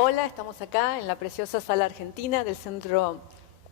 Hola, estamos acá en la preciosa Sala Argentina del Centro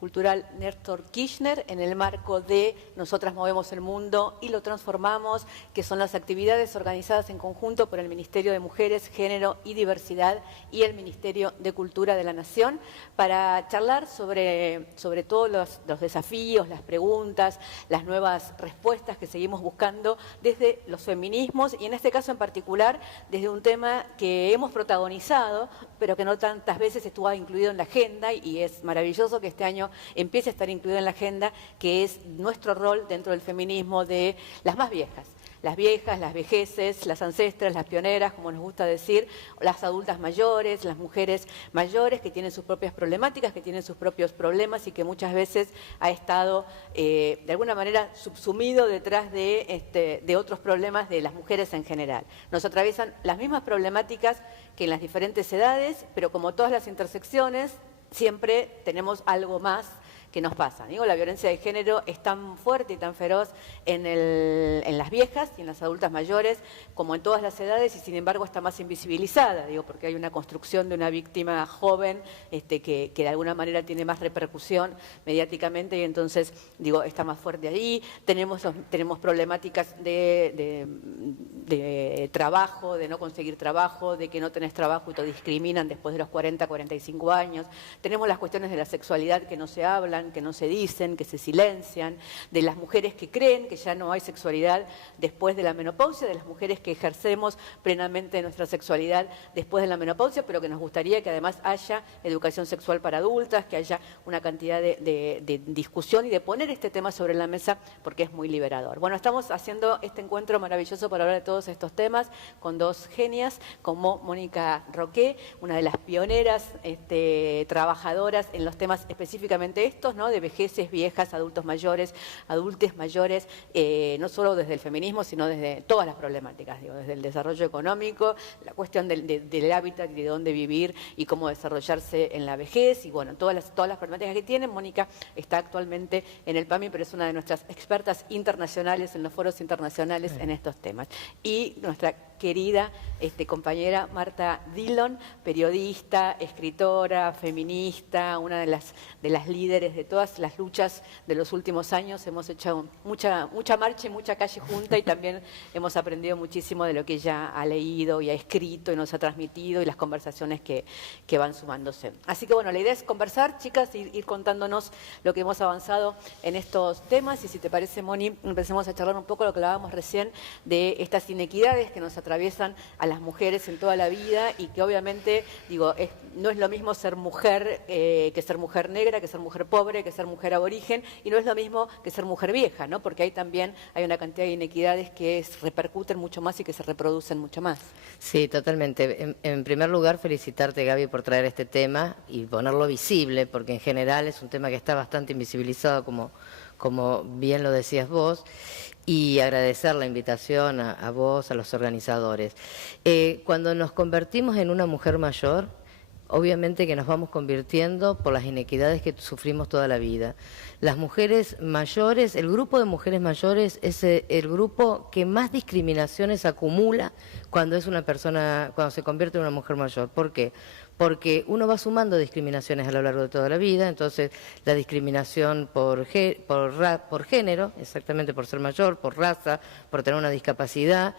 Cultural Néstor Kirchner, en el marco de Nosotras Movemos el Mundo y lo Transformamos, que son las actividades organizadas en conjunto por el Ministerio de Mujeres, Género y Diversidad y el Ministerio de Cultura de la Nación, para charlar sobre todos los desafíos, las preguntas, las nuevas respuestas que seguimos buscando desde los feminismos y en este caso en particular desde un tema que hemos protagonizado, pero que no tantas veces estuvo incluido en la agenda, y es maravilloso que este año empiece a estar incluido en la agenda, que es nuestro rol dentro del feminismo de las más viejas. Las viejas, las vejeces, las ancestras, las pioneras, como nos gusta decir, las adultas mayores, las mujeres mayores que tienen sus propias problemáticas, que tienen sus propios problemas y que muchas veces ha estado de alguna manera subsumido detrás de otros problemas de las mujeres en general. Nos atraviesan las mismas problemáticas que en las diferentes edades, pero como todas las intersecciones, siempre tenemos algo más que nos pasa. Digo, la violencia de género es tan fuerte y tan feroz en las viejas y en las adultas mayores como en todas las edades, y sin embargo está más invisibilizada, digo, porque hay una construcción de una víctima joven que de alguna manera tiene más repercusión mediáticamente, y entonces digo, está más fuerte ahí. Tenemos problemáticas de trabajo, de no conseguir trabajo, de que no tenés trabajo y te discriminan después de los 40, 45 años. Tenemos las cuestiones de la sexualidad que no se hablan, que no se dicen, que se silencian, de las mujeres que creen que ya no hay sexualidad después de la menopausia, de las mujeres que ejercemos plenamente nuestra sexualidad después de la menopausia, pero que nos gustaría que además haya educación sexual para adultas, que haya una cantidad de discusión y de poner este tema sobre la mesa, porque es muy liberador. Bueno, estamos haciendo este encuentro maravilloso para hablar de todos estos temas con dos genias como Mónica Roqué, una de las pioneras trabajadoras en los temas específicamente estos, ¿no? De vejeces, viejas, adultos mayores, adultes mayores, no solo desde el feminismo, sino desde todas las problemáticas, digo, desde el desarrollo económico, la cuestión del hábitat y de dónde vivir y cómo desarrollarse en la vejez, y bueno, todas las problemáticas que tienen. Mónica está actualmente en el PAMI, pero es una de nuestras expertas internacionales en los foros internacionales en estos temas. Y nuestra querida compañera Marta Dillon, periodista, escritora, feminista, una de las líderes de todas las luchas de los últimos años. Hemos hecho mucha marcha y mucha calle junta, y también hemos aprendido muchísimo de lo que ella ha leído y ha escrito y nos ha transmitido, y las conversaciones que van sumándose. Así que bueno, la idea es conversar, chicas, y ir contándonos lo que hemos avanzado en estos temas. Y si te parece, Moni, empecemos a charlar un poco lo que hablábamos recién de estas inequidades que nos atraviesan a las mujeres en toda la vida, y que obviamente, digo, no es lo mismo ser mujer que ser mujer negra, que ser mujer pobre, que ser mujer aborigen, y no es lo mismo que ser mujer vieja, ¿no? Porque ahí también hay una cantidad de inequidades que repercuten mucho más y que se reproducen mucho más. Sí, totalmente. En primer lugar, felicitarte, Gaby, por traer este tema y ponerlo visible, porque en general es un tema que está bastante invisibilizado, como bien lo decías vos, y agradecer la invitación a vos, a los organizadores. Cuando nos convertimos en una mujer mayor, obviamente que nos vamos convirtiendo por las inequidades que sufrimos toda la vida. Las mujeres mayores, el grupo de mujeres mayores es el grupo que más discriminaciones acumula cuando se convierte en una mujer mayor. ¿Por qué? Porque uno va sumando discriminaciones a lo largo de toda la vida. Entonces la discriminación por género, exactamente, por ser mayor, por raza, por tener una discapacidad,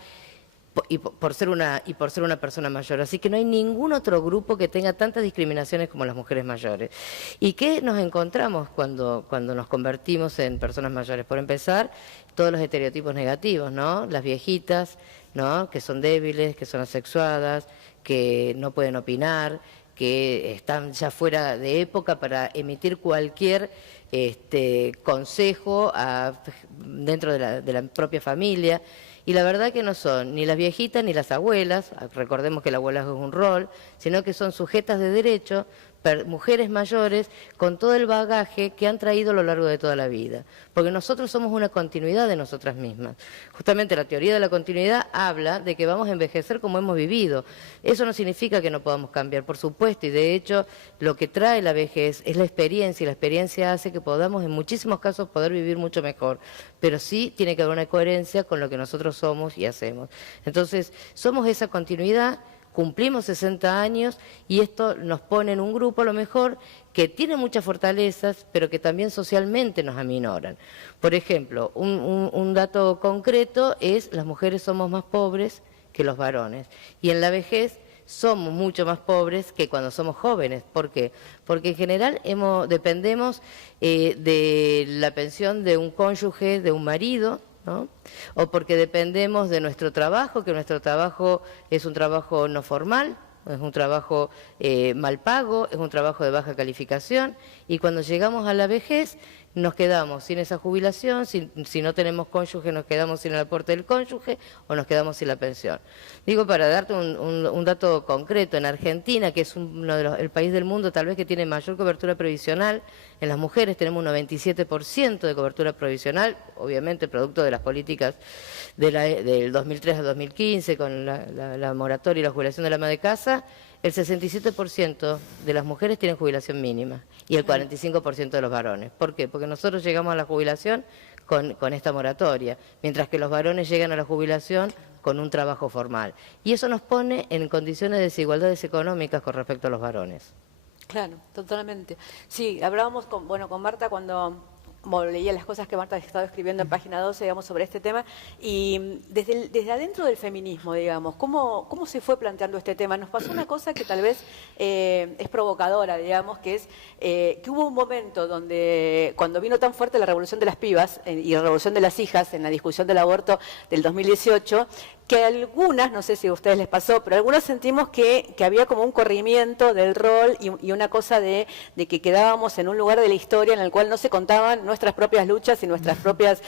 y por ser una persona mayor. Así que no hay ningún otro grupo que tenga tantas discriminaciones como las mujeres mayores. ¿Y qué nos encontramos cuando nos convertimos en personas mayores? Por empezar, todos los estereotipos negativos, ¿no? Las viejitas, ¿no? Que son débiles, que son asexuadas, que no pueden opinar, que están ya fuera de época para emitir cualquier consejo dentro de la propia familia. Y la verdad que no son ni las viejitas ni las abuelas, recordemos que la abuela es un rol, sino que son sujetas de derecho, mujeres mayores con todo el bagaje que han traído a lo largo de toda la vida. Porque nosotros somos una continuidad de nosotras mismas. Justamente la teoría de la continuidad habla de que vamos a envejecer como hemos vivido. Eso no significa que no podamos cambiar, por supuesto, y de hecho lo que trae la vejez es la experiencia, y la experiencia hace que podamos en muchísimos casos poder vivir mucho mejor. Pero sí tiene que haber una coherencia con lo que nosotros somos y hacemos. Entonces, somos esa continuidad. cumplimos 60 años y esto nos pone en un grupo a lo mejor que tiene muchas fortalezas, pero que también socialmente nos aminoran. Por ejemplo, un dato concreto es las mujeres somos más pobres que los varones y en la vejez somos mucho más pobres que cuando somos jóvenes. ¿Por qué? Porque en general dependemos de la pensión de un cónyuge, de un marido, ¿no? O porque dependemos de nuestro trabajo, que nuestro trabajo es un trabajo no formal, es un trabajo mal pago, es un trabajo de baja calificación, y cuando llegamos a la vejez nos quedamos sin esa jubilación, si no tenemos cónyuge nos quedamos sin el aporte del cónyuge o nos quedamos sin la pensión. Digo, para darte un dato concreto, en Argentina, que es el país del mundo tal vez que tiene mayor cobertura previsional, en las mujeres tenemos un 97% de cobertura provisional, obviamente producto de las políticas del 2003 al 2015, con la moratoria y la jubilación de la ama de casa. El 67% de las mujeres tienen jubilación mínima y el 45% de los varones. ¿Por qué? Porque nosotros llegamos a la jubilación con esta moratoria, mientras que los varones llegan a la jubilación con un trabajo formal. Y eso nos pone en condiciones de desigualdades económicas con respecto a los varones. Claro, totalmente. Sí, hablábamos con Marta cuando leía las cosas que Marta estaba escribiendo en página 12, digamos, sobre este tema, y desde adentro del feminismo, digamos, ¿cómo se fue planteando este tema? Nos pasó una cosa que tal vez es provocadora, digamos, que es que hubo un momento donde, cuando vino tan fuerte la revolución de las pibas y la revolución de las hijas en la discusión del aborto del 2018, que algunas, no sé si a ustedes les pasó, pero algunas sentimos que había como un corrimiento del rol y una cosa de que quedábamos en un lugar de la historia en el cual no se contaban nuestras propias luchas y nuestras propias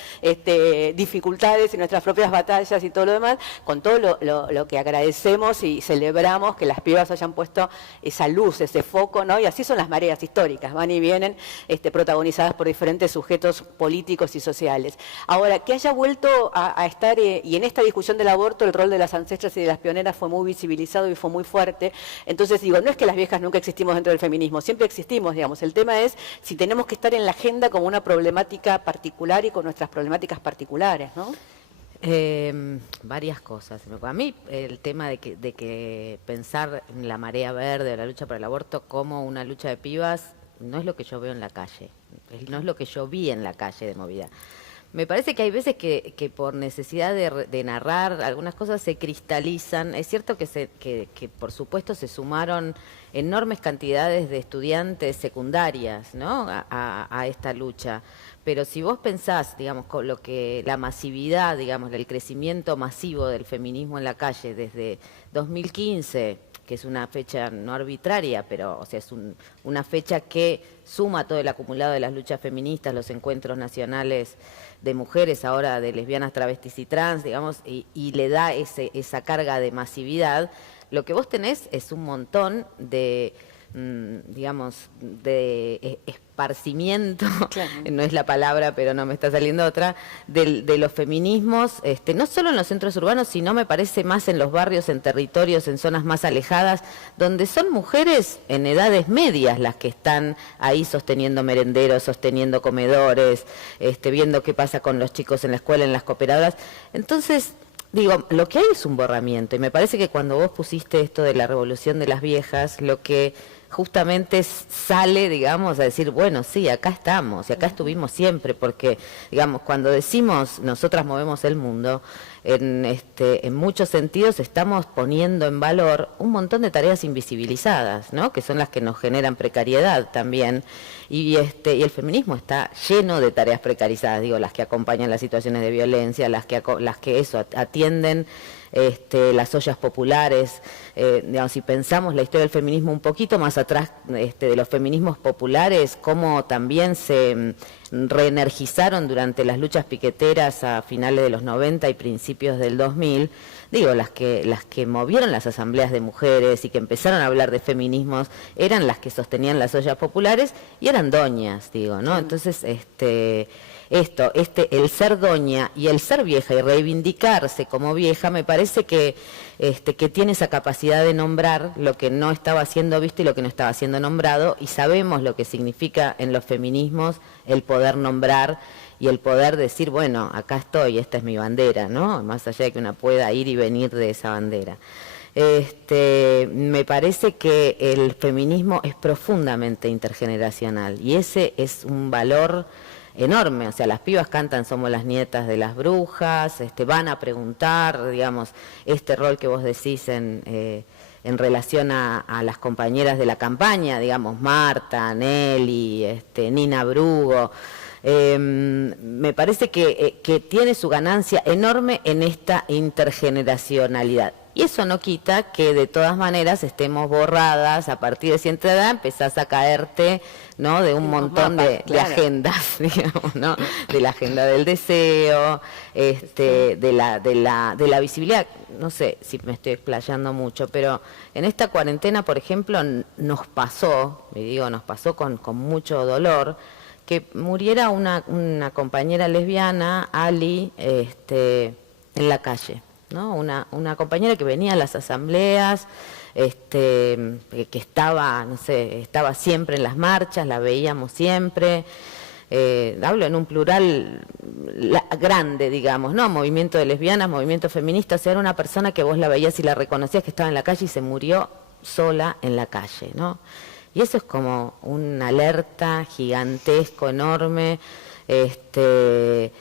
dificultades y nuestras propias batallas y todo lo demás, con todo lo que agradecemos y celebramos que las pibas hayan puesto esa luz, ese foco, ¿no? Y así son las mareas históricas, van y vienen protagonizadas por diferentes sujetos políticos y sociales. Ahora, que haya vuelto a estar, y en esta discusión del aborto, el rol de las ancestras y de las pioneras fue muy visibilizado y fue muy fuerte. Entonces digo, no es que las viejas nunca existimos dentro del feminismo, siempre existimos, digamos. El tema es si tenemos que estar en la agenda como una problemática particular y con nuestras problemáticas particulares, ¿no? Varias cosas. A mí el tema de que pensar en la marea verde o la lucha por el aborto como una lucha de pibas no es lo que yo veo en la calle, no es lo que yo vi en la calle de movida. Me parece que hay veces que por necesidad de narrar algunas cosas se cristalizan. Es cierto que por supuesto se sumaron enormes cantidades de estudiantes secundarias, ¿no? a esta lucha. Pero si vos pensás, digamos, con la masividad, digamos, el crecimiento masivo del feminismo en la calle desde 2015, que es una fecha no arbitraria, pero o sea, es una fecha que suma todo el acumulado de las luchas feministas, los encuentros nacionales de mujeres, ahora de lesbianas, travestis y trans, digamos, y le da esa carga de masividad. Lo que vos tenés es un montón de, digamos, de esparcimiento, claro. No es la palabra, pero no me está saliendo otra, de los feminismos, no solo en los centros urbanos, sino me parece más en los barrios, en territorios, en zonas más alejadas, donde son mujeres en edades medias las que están ahí sosteniendo merenderos, sosteniendo comedores, viendo qué pasa con los chicos en la escuela, en las cooperadoras. Entonces, digo, lo que hay es un borramiento, y me parece que cuando vos pusiste esto de la revolución de las viejas, lo que justamente sale, digamos, a decir, bueno, sí, acá estamos, y acá estuvimos siempre, porque, digamos, cuando decimos nosotras movemos el mundo, en muchos sentidos estamos poniendo en valor un montón de tareas invisibilizadas, ¿no? Que son las que nos generan precariedad también, y el feminismo está lleno de tareas precarizadas, digo, las que acompañan las situaciones de violencia, las que eso atienden las ollas populares, digamos, si pensamos la historia del feminismo un poquito más atrás de los feminismos populares, cómo también se reenergizaron durante las luchas piqueteras a finales de los 90 y principios del 2000, digo, las que movieron las asambleas de mujeres y que empezaron a hablar de feminismos eran las que sostenían las ollas populares y eran doñas, digo, ¿no? Entonces, el ser doña y el ser vieja y reivindicarse como vieja, me parece que tiene esa capacidad de nombrar lo que no estaba siendo visto y lo que no estaba siendo nombrado, y sabemos lo que significa en los feminismos el poder nombrar y el poder decir, bueno, acá estoy, esta es mi bandera, ¿no? Más allá de que una pueda ir y venir de esa bandera. Me parece que el feminismo es profundamente intergeneracional y ese es un valor enorme. O sea, las pibas cantan Somos las nietas de las brujas, van a preguntar, digamos, este rol que vos decís en relación a las compañeras de la campaña, digamos, Marta, Nelly, Nina Brugo. Me parece que tiene su ganancia enorme en esta intergeneracionalidad. Y eso no quita que de todas maneras estemos borradas, a partir de cierta edad empezás a caerte, ¿no?, de un montón de agendas, digamos, ¿no? De la agenda del deseo, de la visibilidad. No sé si me estoy explayando mucho, pero en esta cuarentena, por ejemplo, nos pasó, nos pasó con mucho dolor, que muriera una compañera lesbiana, Ali, en la calle, ¿no? Una compañera que venía a las asambleas, que estaba, no sé, estaba siempre en las marchas, la veíamos siempre. Hablo en un plural grande, digamos, ¿no? Movimiento de lesbianas, movimiento feminista. O sea, era una persona que vos la veías y la reconocías, que estaba en la calle y se murió sola en la calle, ¿no? Y eso es como una alerta gigantesco, enorme, de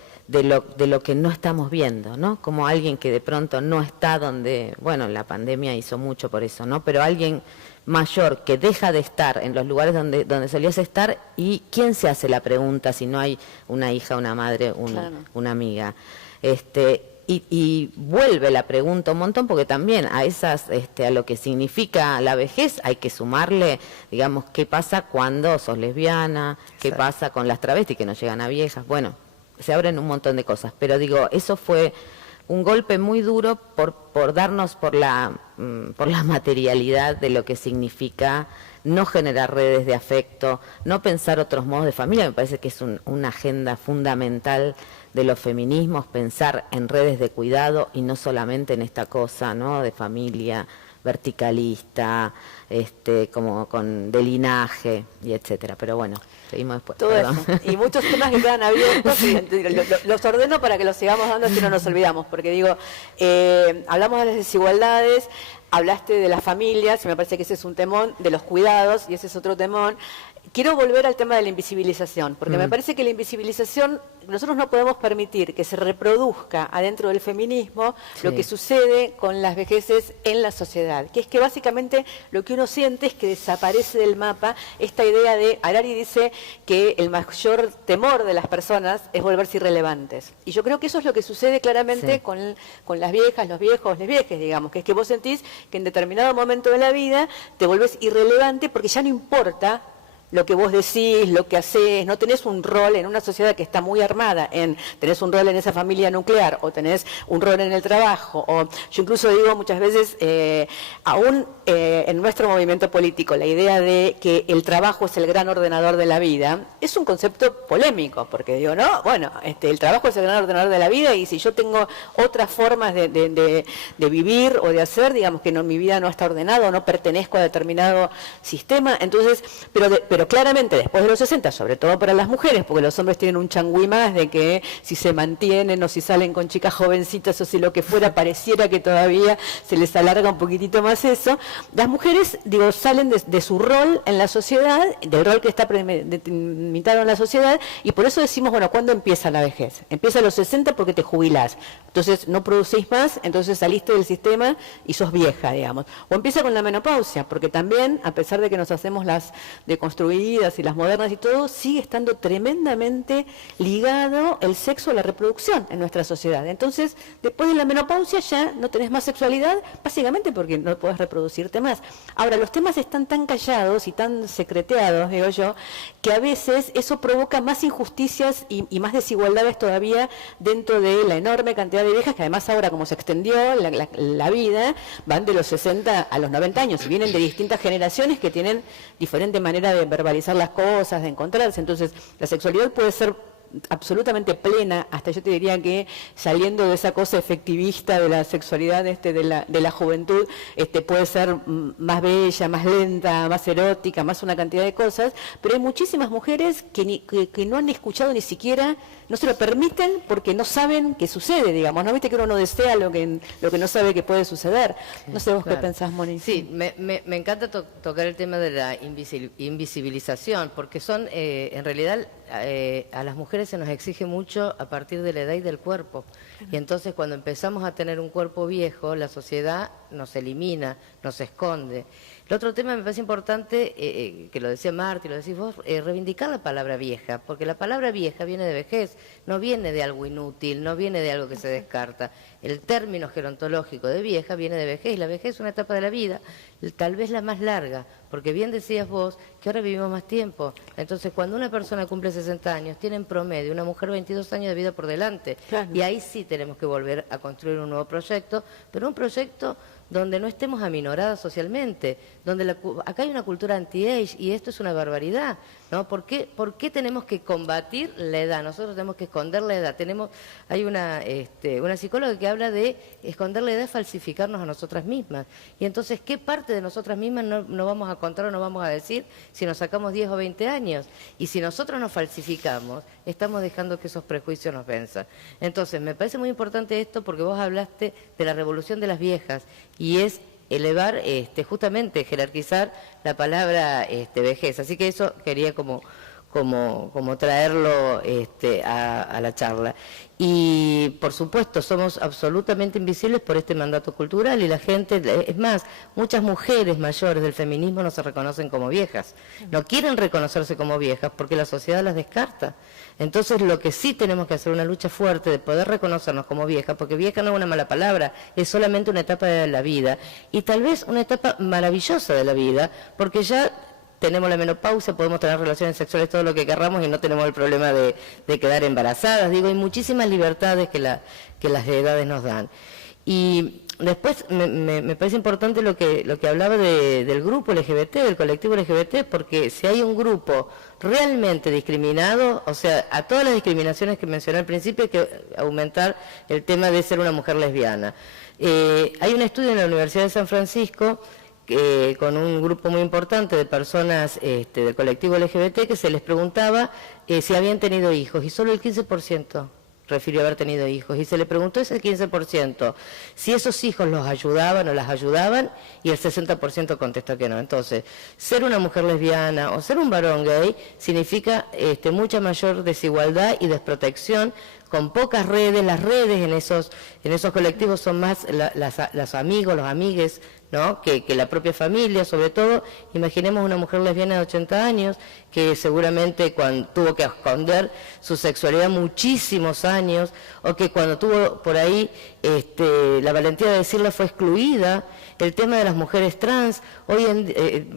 lo que no estamos viendo, ¿no? Como alguien que de pronto no está donde, bueno, la pandemia hizo mucho por eso, ¿no? Pero alguien mayor que deja de estar en los lugares donde solías estar, y ¿quién se hace la pregunta si no hay una hija, una madre, una amiga? Y vuelve la pregunta un montón, porque también a a lo que significa la vejez hay que sumarle, digamos, qué pasa cuando sos lesbiana, qué pasa con las travestis que no llegan a viejas. Bueno, se abren un montón de cosas, pero digo, eso fue un golpe muy duro por darnos por la materialidad de lo que significa no generar redes de afecto, no pensar otros modos de familia. Me parece que es una agenda fundamental de los feminismos, pensar en redes de cuidado y no solamente en esta cosa, ¿no?, de familia verticalista, como de linaje y etcétera. Pero bueno, seguimos después. Todo eso. Y muchos temas que quedan abiertos, sí. Los ordeno para que los sigamos dando si no nos olvidamos, porque digo, hablamos de las desigualdades, hablaste de las familias, y me parece que ese es un temón, de los cuidados, y ese es otro temón. Quiero volver al tema de la invisibilización, porque me parece que la invisibilización, nosotros no podemos permitir que se reproduzca adentro del feminismo lo que sucede con las vejeces en la sociedad, que es que básicamente lo que uno siente es que desaparece del mapa esta idea de, Harari dice que el mayor temor de las personas es volverse irrelevantes. Y yo creo que eso es lo que sucede claramente con las viejas, los viejos, las viejas, digamos, que es que vos sentís que en determinado momento de la vida te volvés irrelevante porque ya no importa lo que vos decís, lo que hacés, no tenés un rol en una sociedad que está muy armada tenés un rol en esa familia nuclear, o tenés un rol en el trabajo, o yo incluso digo muchas veces, aún en nuestro movimiento político, la idea de que el trabajo es el gran ordenador de la vida, es un concepto polémico, porque digo, no, bueno, el trabajo es el gran ordenador de la vida, y si yo tengo otras formas de vivir o de hacer, digamos que mi vida no está ordenada, o no pertenezco a determinado sistema, entonces, pero claramente después de los 60, sobre todo para las mujeres, porque los hombres tienen un changüí más de que si se mantienen o si salen con chicas jovencitas o si lo que fuera, pareciera que todavía se les alarga un poquitito más eso. Las mujeres, digo, salen de su rol en la sociedad, del rol que está delimitado en la sociedad, y por eso decimos, bueno, ¿cuándo empieza la vejez? Empieza a los 60 porque te jubilás, entonces no producís más, entonces saliste del sistema y sos vieja, digamos. O empieza con la menopausia, porque también, a pesar de que nos hacemos las deconstruidas y las modernas y todo, sigue estando tremendamente ligado el sexo a la reproducción en nuestra sociedad. Entonces, después de la menopausia ya no tenés más sexualidad, básicamente porque no podés reproducirte más. Ahora, los temas están tan callados y tan secreteados, digo yo, que a veces eso provoca más injusticias y más desigualdades todavía dentro de la enorme cantidad de viejas, que además ahora, como se extendió la vida, van de los 60 a los 90 años y vienen de distintas generaciones que tienen diferente manera de verbalizar las cosas, de encontrarse. Entonces, la sexualidad puede ser absolutamente plena, hasta yo te diría que saliendo de esa cosa efectivista de la sexualidad de la juventud, puede ser más bella, más lenta, más erótica, más una cantidad de cosas, pero hay muchísimas mujeres que no han escuchado ni siquiera, no se lo permiten porque no saben qué sucede, digamos, ¿no? Viste que uno no desea lo que no sabe que puede suceder. No sé vos qué pensás, Moni. Sí, me encanta tocar el tema de la invisibilización, porque son, en realidad, a las mujeres se nos exige mucho a partir de la edad y del cuerpo. Y entonces cuando empezamos a tener un cuerpo viejo, la sociedad nos elimina, nos esconde. El otro tema me parece importante, que lo decía Marta y lo decís vos, reivindicar la palabra vieja, porque la palabra vieja viene de vejez, no viene de algo inútil, no viene de algo que se descarta. El término gerontológico de vieja viene de vejez, y la vejez es una etapa de la vida, tal vez la más larga, porque bien decías vos que ahora vivimos más tiempo. Entonces, cuando una persona cumple 60 años, tiene en promedio una mujer 22 años de vida por delante. Claro. Y ahí sí tenemos que volver a construir un nuevo proyecto, pero un proyecto donde no estemos aminoradas socialmente, donde acá hay una cultura anti-age y esto es una barbaridad, ¿no? ¿Por qué tenemos que combatir la edad? Nosotros tenemos que esconder la edad. Hay una psicóloga que habla de esconder la edad, falsificarnos a nosotras mismas. Y entonces, ¿qué parte de nosotras mismas no vamos a contar o no vamos a decir si nos sacamos 10 o 20 años? Y si nosotros nos falsificamos, estamos dejando que esos prejuicios nos venzan. Entonces, me parece muy importante esto porque vos hablaste de la revolución de las viejas y es elevar, justamente jerarquizar la palabra vejez. Así que eso quería como traerlo a la charla. Y por supuesto somos absolutamente invisibles por este mandato cultural y la gente, es más, muchas mujeres mayores del feminismo no se reconocen como viejas, no quieren reconocerse como viejas porque la sociedad las descarta. Entonces lo que sí tenemos que hacer una lucha fuerte de poder reconocernos como viejas, porque vieja no es una mala palabra, es solamente una etapa de la vida y tal vez una etapa maravillosa de la vida, porque ya tenemos la menopausia, podemos tener relaciones sexuales todo lo que querramos y no tenemos el problema de quedar embarazadas. Digo, hay muchísimas libertades que las edades nos dan. Y después me parece importante lo que hablaba del grupo LGBT, del colectivo LGBT, porque si hay un grupo realmente discriminado, o sea, a todas las discriminaciones que mencioné al principio hay que aumentar el tema de ser una mujer lesbiana. Hay un estudio en la Universidad de San Francisco con un grupo muy importante de personas del colectivo LGBT que se les preguntaba si habían tenido hijos y solo el 15% refirió haber tenido hijos y se le preguntó ese 15% si esos hijos los ayudaban o las ayudaban y el 60% contestó que no. Entonces, ser una mujer lesbiana o ser un varón gay significa mucha mayor desigualdad y desprotección con pocas redes. Las redes en esos colectivos son más los amigos, los amigues, ¿no? que la propia familia. Sobre todo, imaginemos una mujer lesbiana de 80 años que seguramente tuvo que esconder su sexualidad muchísimos años, o que cuando tuvo por ahí la valentía de decirla fue excluida. El tema de las mujeres trans,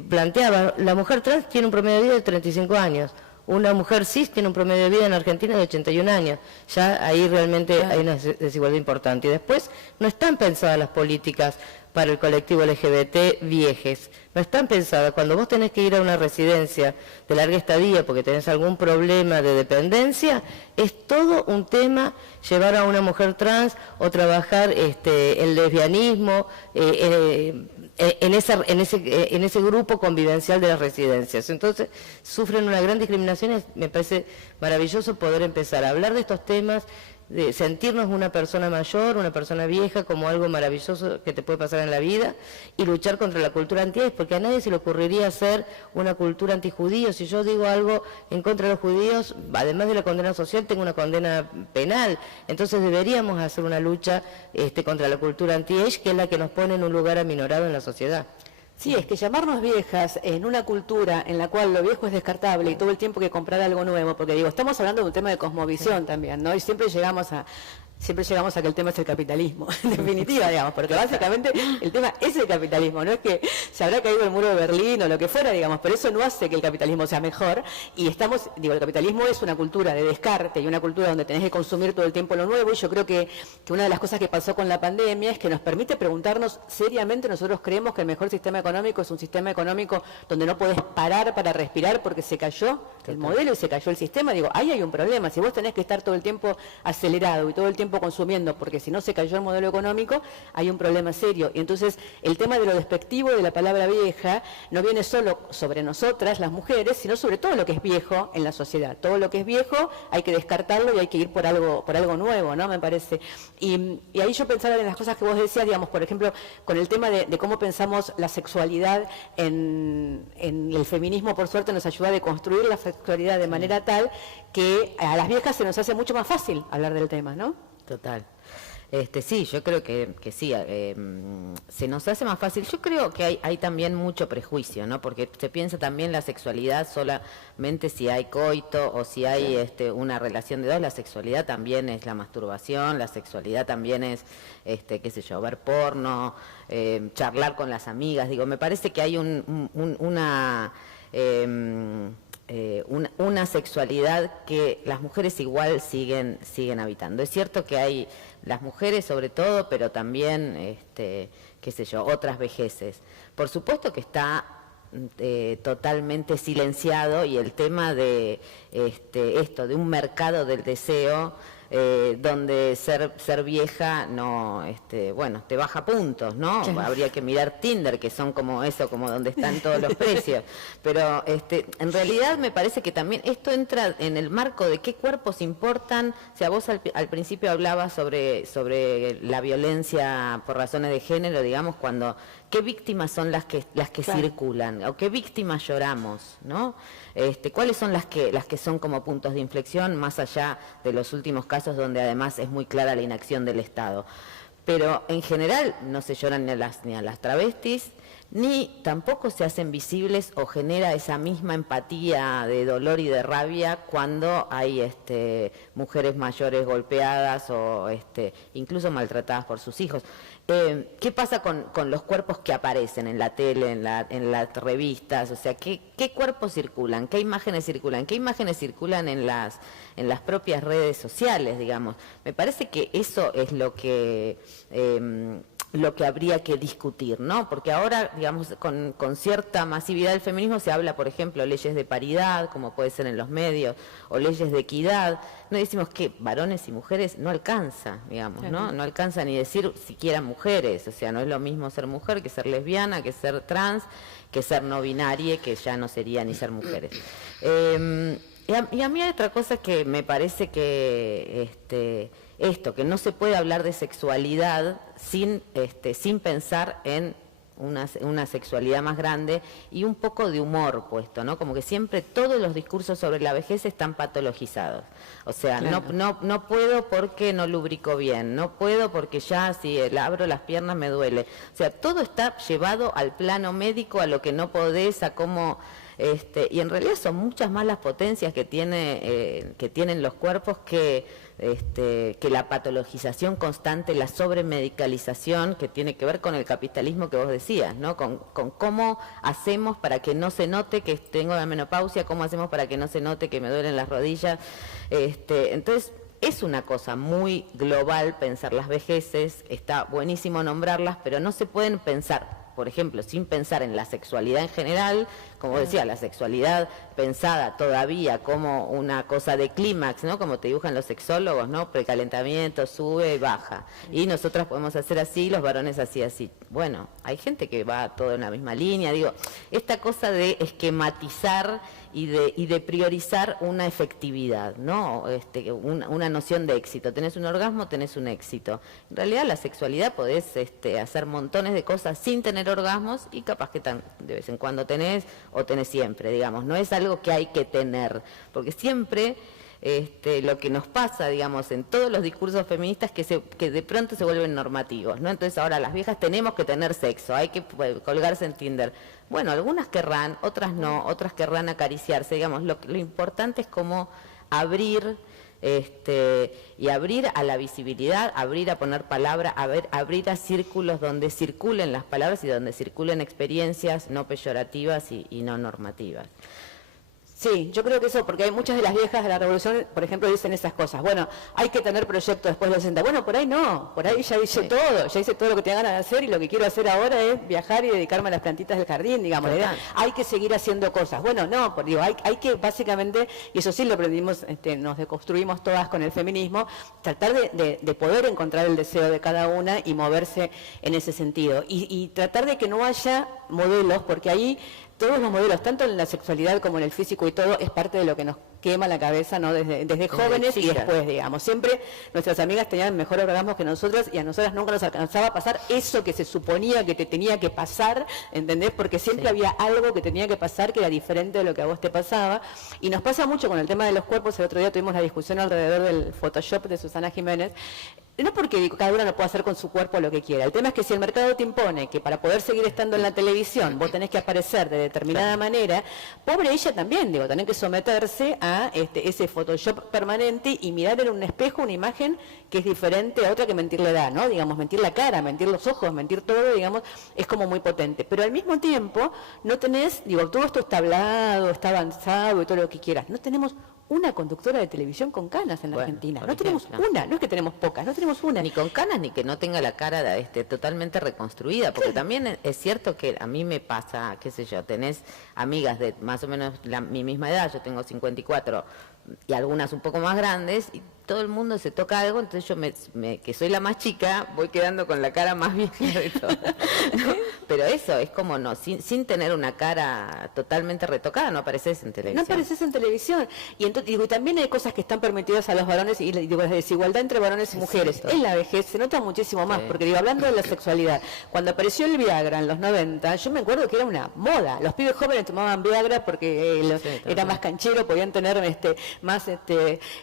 planteaba, la mujer trans tiene un promedio de vida de 35 años. Una mujer cis tiene un promedio de vida en Argentina de 81 años. Ya ahí realmente hay una desigualdad importante. Y después no están pensadas las políticas para el colectivo LGBT viejes. No están pensadas. Cuando vos tenés que ir a una residencia de larga estadía porque tenés algún problema de dependencia, es todo un tema llevar a una mujer trans o trabajar el lesbianismo en ese grupo convivencial de las residencias. Entonces sufren una gran discriminación y me parece maravilloso poder empezar a hablar de estos temas, de sentirnos una persona mayor, una persona vieja como algo maravilloso que te puede pasar en la vida y luchar contra la cultura anti-AIDS, porque a nadie se le ocurriría hacer una cultura antijudío. Si yo digo algo en contra de los judíos, además de la condena social, tengo una condena penal. Entonces deberíamos hacer una lucha contra la cultura anti-AIDS, que es la que nos pone en un lugar aminorado en la sociedad. Sí, es que llamarnos viejas en una cultura en la cual lo viejo es descartable y todo el tiempo hay que comprar algo nuevo, porque digo, estamos hablando de un tema de cosmovisión también, ¿no? Y siempre llegamos a Siempre llegamos a que el tema es el capitalismo, en definitiva, digamos, porque básicamente el tema es el capitalismo, no es que se habrá caído el muro de Berlín o lo que fuera, digamos, pero eso no hace que el capitalismo sea mejor, y estamos, digo, el capitalismo es una cultura de descarte y una cultura donde tenés que consumir todo el tiempo lo nuevo, y yo creo que una de las cosas que pasó con la pandemia es que nos permite preguntarnos seriamente. Nosotros creemos que el mejor sistema económico es un sistema económico donde no podés parar para respirar porque se cayó el modelo y se cayó el sistema. Digo, ahí hay un problema. Si vos tenés que estar todo el tiempo acelerado y todo el tiempo consumiendo porque si no se cayó el modelo económico, hay un problema serio. Y entonces el tema de lo despectivo de la palabra vieja no viene solo sobre nosotras, las mujeres, sino sobre todo lo que es viejo en la sociedad. Todo lo que es viejo hay que descartarlo y hay que ir por algo nuevo, ¿no? Me parece. Y ahí yo pensaba en las cosas que vos decías, digamos, por ejemplo, con el tema de cómo pensamos la sexualidad en el feminismo, por suerte nos ayuda a deconstruir la sexualidad de manera tal que a las viejas se nos hace mucho más fácil hablar del tema, ¿no? Total. Sí, yo creo que sí, se nos hace más fácil. Yo creo que hay también mucho prejuicio, ¿no? Porque se piensa también la sexualidad solamente si hay coito o si hay una relación de dos. La sexualidad también es la masturbación, la sexualidad también es, qué sé yo, ver porno, charlar con las amigas. Digo, me parece que hay una sexualidad que las mujeres igual siguen habitando. Es cierto que hay las mujeres sobre todo, pero también, qué sé yo, otras vejeces. Por supuesto que está totalmente silenciado, y el tema de esto, de un mercado del deseo, donde ser vieja no, bueno, te baja puntos, ¿no? Sí. Habría que mirar Tinder, que son como eso, como donde están todos los precios. Pero en realidad me parece que también esto entra en el marco de qué cuerpos importan. O sea, vos al principio hablabas sobre la violencia por razones de género, digamos, cuando qué víctimas son las que claro, circulan, o qué víctimas lloramos, ¿no? ¿Cuáles son las que son como puntos de inflexión, más allá de los últimos casos donde además es muy clara la inacción del Estado? Pero en general no se lloran ni a las travestis, ni tampoco se hacen visibles o genera esa misma empatía de dolor y de rabia cuando hay mujeres mayores golpeadas o incluso maltratadas por sus hijos. ¿Qué pasa con los cuerpos que aparecen en la tele, en las revistas? O sea, ¿qué cuerpos circulan? ¿Qué imágenes circulan? ¿Qué imágenes circulan en las propias redes sociales, digamos? Me parece que eso es lo que habría que discutir, ¿no? Porque ahora, digamos, con cierta masividad del feminismo se habla, por ejemplo, leyes de paridad, como puede ser en los medios, o leyes de equidad. No decimos que varones y mujeres no alcanza, digamos, ¿no? No alcanza ni decir siquiera mujeres. O sea, no es lo mismo ser mujer que ser lesbiana, que ser trans, que ser no binaria, que ya no sería ni ser mujeres. Y a mí hay otra cosa que me parece que que no se puede hablar de sexualidad sin pensar en una sexualidad más grande y un poco de humor puesto, ¿no? Como que siempre todos los discursos sobre la vejez están patologizados. O sea, claro, no puedo porque no lubrico bien, no puedo porque ya si abro las piernas me duele. O sea, todo está llevado al plano médico, a lo que no podés, a cómo... y en realidad son muchas más las potencias que tienen los cuerpos que la patologización constante, la sobremedicalización que tiene que ver con el capitalismo que vos decías, ¿no? Con cómo hacemos para que no se note que tengo la menopausia, cómo hacemos para que no se note que me duelen las rodillas. Entonces, es una cosa muy global pensar las vejeces, está buenísimo nombrarlas, pero no se pueden pensar, por ejemplo, sin pensar en la sexualidad en general, como decía, la sexualidad pensada todavía como una cosa de clímax, ¿no? Como te dibujan los sexólogos, ¿no? Precalentamiento, sube y baja. Y nosotras podemos hacer así, los varones así. Bueno, hay gente que va todo en la misma línea. Digo, esta cosa de esquematizar y de priorizar una efectividad, ¿no? Una noción de éxito. Tenés un orgasmo, tenés un éxito. En realidad la sexualidad podés hacer montones de cosas sin tener orgasmos y capaz que de vez en cuando tenés o tenés siempre, digamos. No es algo que hay que tener, porque siempre... lo que nos pasa, digamos, en todos los discursos feministas que de pronto se vuelven normativos, ¿no? Entonces ahora las viejas tenemos que tener sexo, hay que colgarse en Tinder. Bueno, algunas querrán, otras no, otras querrán acariciarse, digamos, lo importante es como abrir y abrir a la visibilidad, abrir a poner palabra, abrir a círculos donde circulen las palabras y donde circulen experiencias no peyorativas y no normativas. Sí, yo creo que eso, porque hay muchas de las viejas de la revolución, por ejemplo, dicen esas cosas. Bueno, hay que tener proyectos después de los 60. Bueno, por ahí no, por ahí ya hice todo, ya hice todo lo que tenía ganas de hacer y lo que quiero hacer ahora es viajar y dedicarme a las plantitas del jardín, digamos. Hay que seguir haciendo cosas. Bueno, no, digo, hay que básicamente, y eso sí lo aprendimos, nos deconstruimos todas con el feminismo, tratar de poder encontrar el deseo de cada una y moverse en ese sentido. Y tratar de que no haya modelos, porque ahí todos los modelos, tanto en la sexualidad como en el físico y todo, es parte de lo que nos quema la cabeza, ¿no? Desde jóvenes y después, digamos. Siempre nuestras amigas tenían mejores orgasmos que nosotras y a nosotras nunca nos alcanzaba a pasar eso que se suponía que te tenía que pasar, ¿entendés? Porque siempre había algo que tenía que pasar que era diferente de lo que a vos te pasaba. Y nos pasa mucho con el tema de los cuerpos. El otro día tuvimos la discusión alrededor del Photoshop de Susana Jiménez. No porque cada una no pueda hacer con su cuerpo lo que quiera. El tema es que si el mercado te impone que para poder seguir estando en la televisión vos tenés que aparecer de determinada manera, pobre ella también, digo, tenés que someterse a ese Photoshop permanente y mirar en un espejo una imagen que es diferente a otra que mentir la edad, ¿no? Digamos, mentir la cara, mentir los ojos, mentir todo, digamos, es como muy potente. Pero al mismo tiempo no tenés, digo, todo esto está hablado, está avanzado y todo lo que quieras. No tenemos una conductora de televisión con canas en la Argentina. No tenemos una, no es que tenemos pocas, no tenemos una. Ni con canas ni que no tenga la cara totalmente reconstruida, porque también es cierto que a mí me pasa, qué sé yo, tenés amigas de más o menos mi misma edad, yo tengo 54 y algunas un poco más grandes, y todo el mundo se toca algo, entonces yo que soy la más chica, voy quedando con la cara más vieja de todas. ¿No? Pero eso, es como sin tener una cara totalmente retocada, no apareces en televisión. No apareces en televisión. Y entonces, digo, y también hay cosas que están permitidas a los varones, y digo, la desigualdad entre varones y mujeres. En la vejez se nota muchísimo más, porque digo, hablando de la sexualidad, cuando apareció el Viagra en los 90, yo me acuerdo que era una moda. Los pibes jóvenes tomaban Viagra porque era más canchero, podían tener más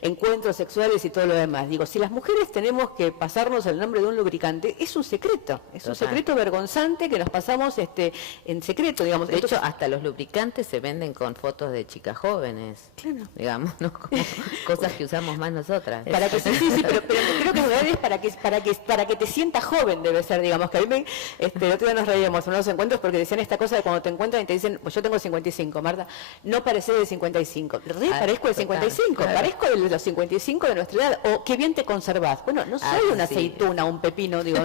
encuentros sexuales y todo lo demás. Digo, si las mujeres tenemos que pasarnos el nombre de un lubricante, es un secreto, un secreto vergonzante que nos pasamos en secreto, digamos. De hecho, hasta los lubricantes se venden con fotos de chicas jóvenes, digamos, ¿no? Como cosas que usamos más nosotras. Para que sí, pero creo que en realidad es para que te sientas joven, debe ser, digamos, que a mí el otro día nos reíamos en unos encuentros porque decían esta cosa de cuando te encuentran y te dicen, pues yo tengo 55, Marta, no pareces de 55, parezco de 55, parezco de los 55 de nuestra edad, o qué bien te conservás. Bueno, no soy una aceituna, un pepino, digo,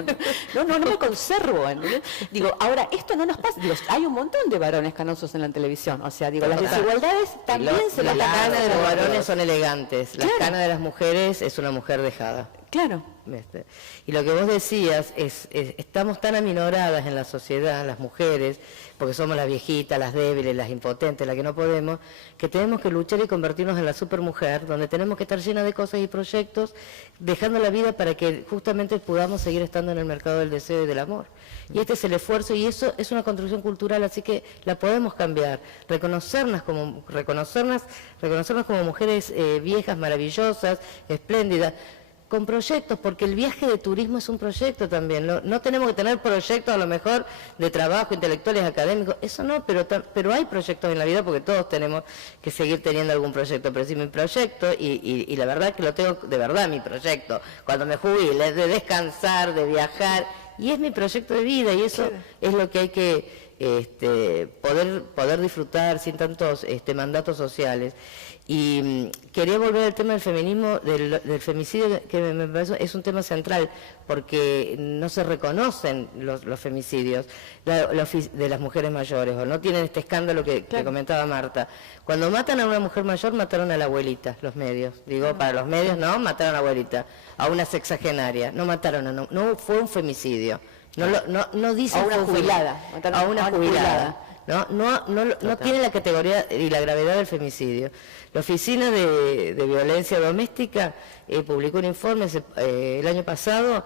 no me conservo, ¿entendés? Digo, ahora, esto no nos pasa, digo, hay un montón de varones canosos en la televisión, o sea, digo, las desigualdades también se las... Las canas de los varones son elegantes, las canas de las mujeres es una mujer dejada. Claro. Y lo que vos decías estamos tan aminoradas en la sociedad, las mujeres, porque somos las viejitas, las débiles, las impotentes, las que no podemos, que tenemos que luchar y convertirnos en la supermujer, donde tenemos que estar llenas de cosas y proyectos, dejando la vida para que justamente podamos seguir estando en el mercado del deseo y del amor. Y este es el esfuerzo, y eso es una construcción cultural, así que la podemos cambiar, reconocernos como mujeres viejas, maravillosas, espléndidas, con proyectos, porque el viaje de turismo es un proyecto también. No tenemos que tener proyectos a lo mejor de trabajo, intelectuales, académicos, eso no, pero hay proyectos en la vida porque todos tenemos que seguir teniendo algún proyecto. Pero si mi proyecto, y la verdad que lo tengo de verdad mi proyecto, cuando me jubile, es de descansar, de viajar, y es mi proyecto de vida, y eso es lo que hay que poder disfrutar sin tantos mandatos sociales. Y quería volver al tema del feminismo, del femicidio, que me parece es un tema central, porque no se reconocen los femicidios de las mujeres mayores, o no tienen este escándalo que comentaba Marta. Cuando matan a una mujer mayor, mataron a la abuelita, los medios. Digo, para los medios no, mataron a la abuelita, a una sexagenaria, no mataron no fue un femicidio. No dice a una jubilada, a una jubilada. No tiene la categoría y la gravedad del femicidio. La Oficina de Violencia Doméstica publicó un informe el año pasado,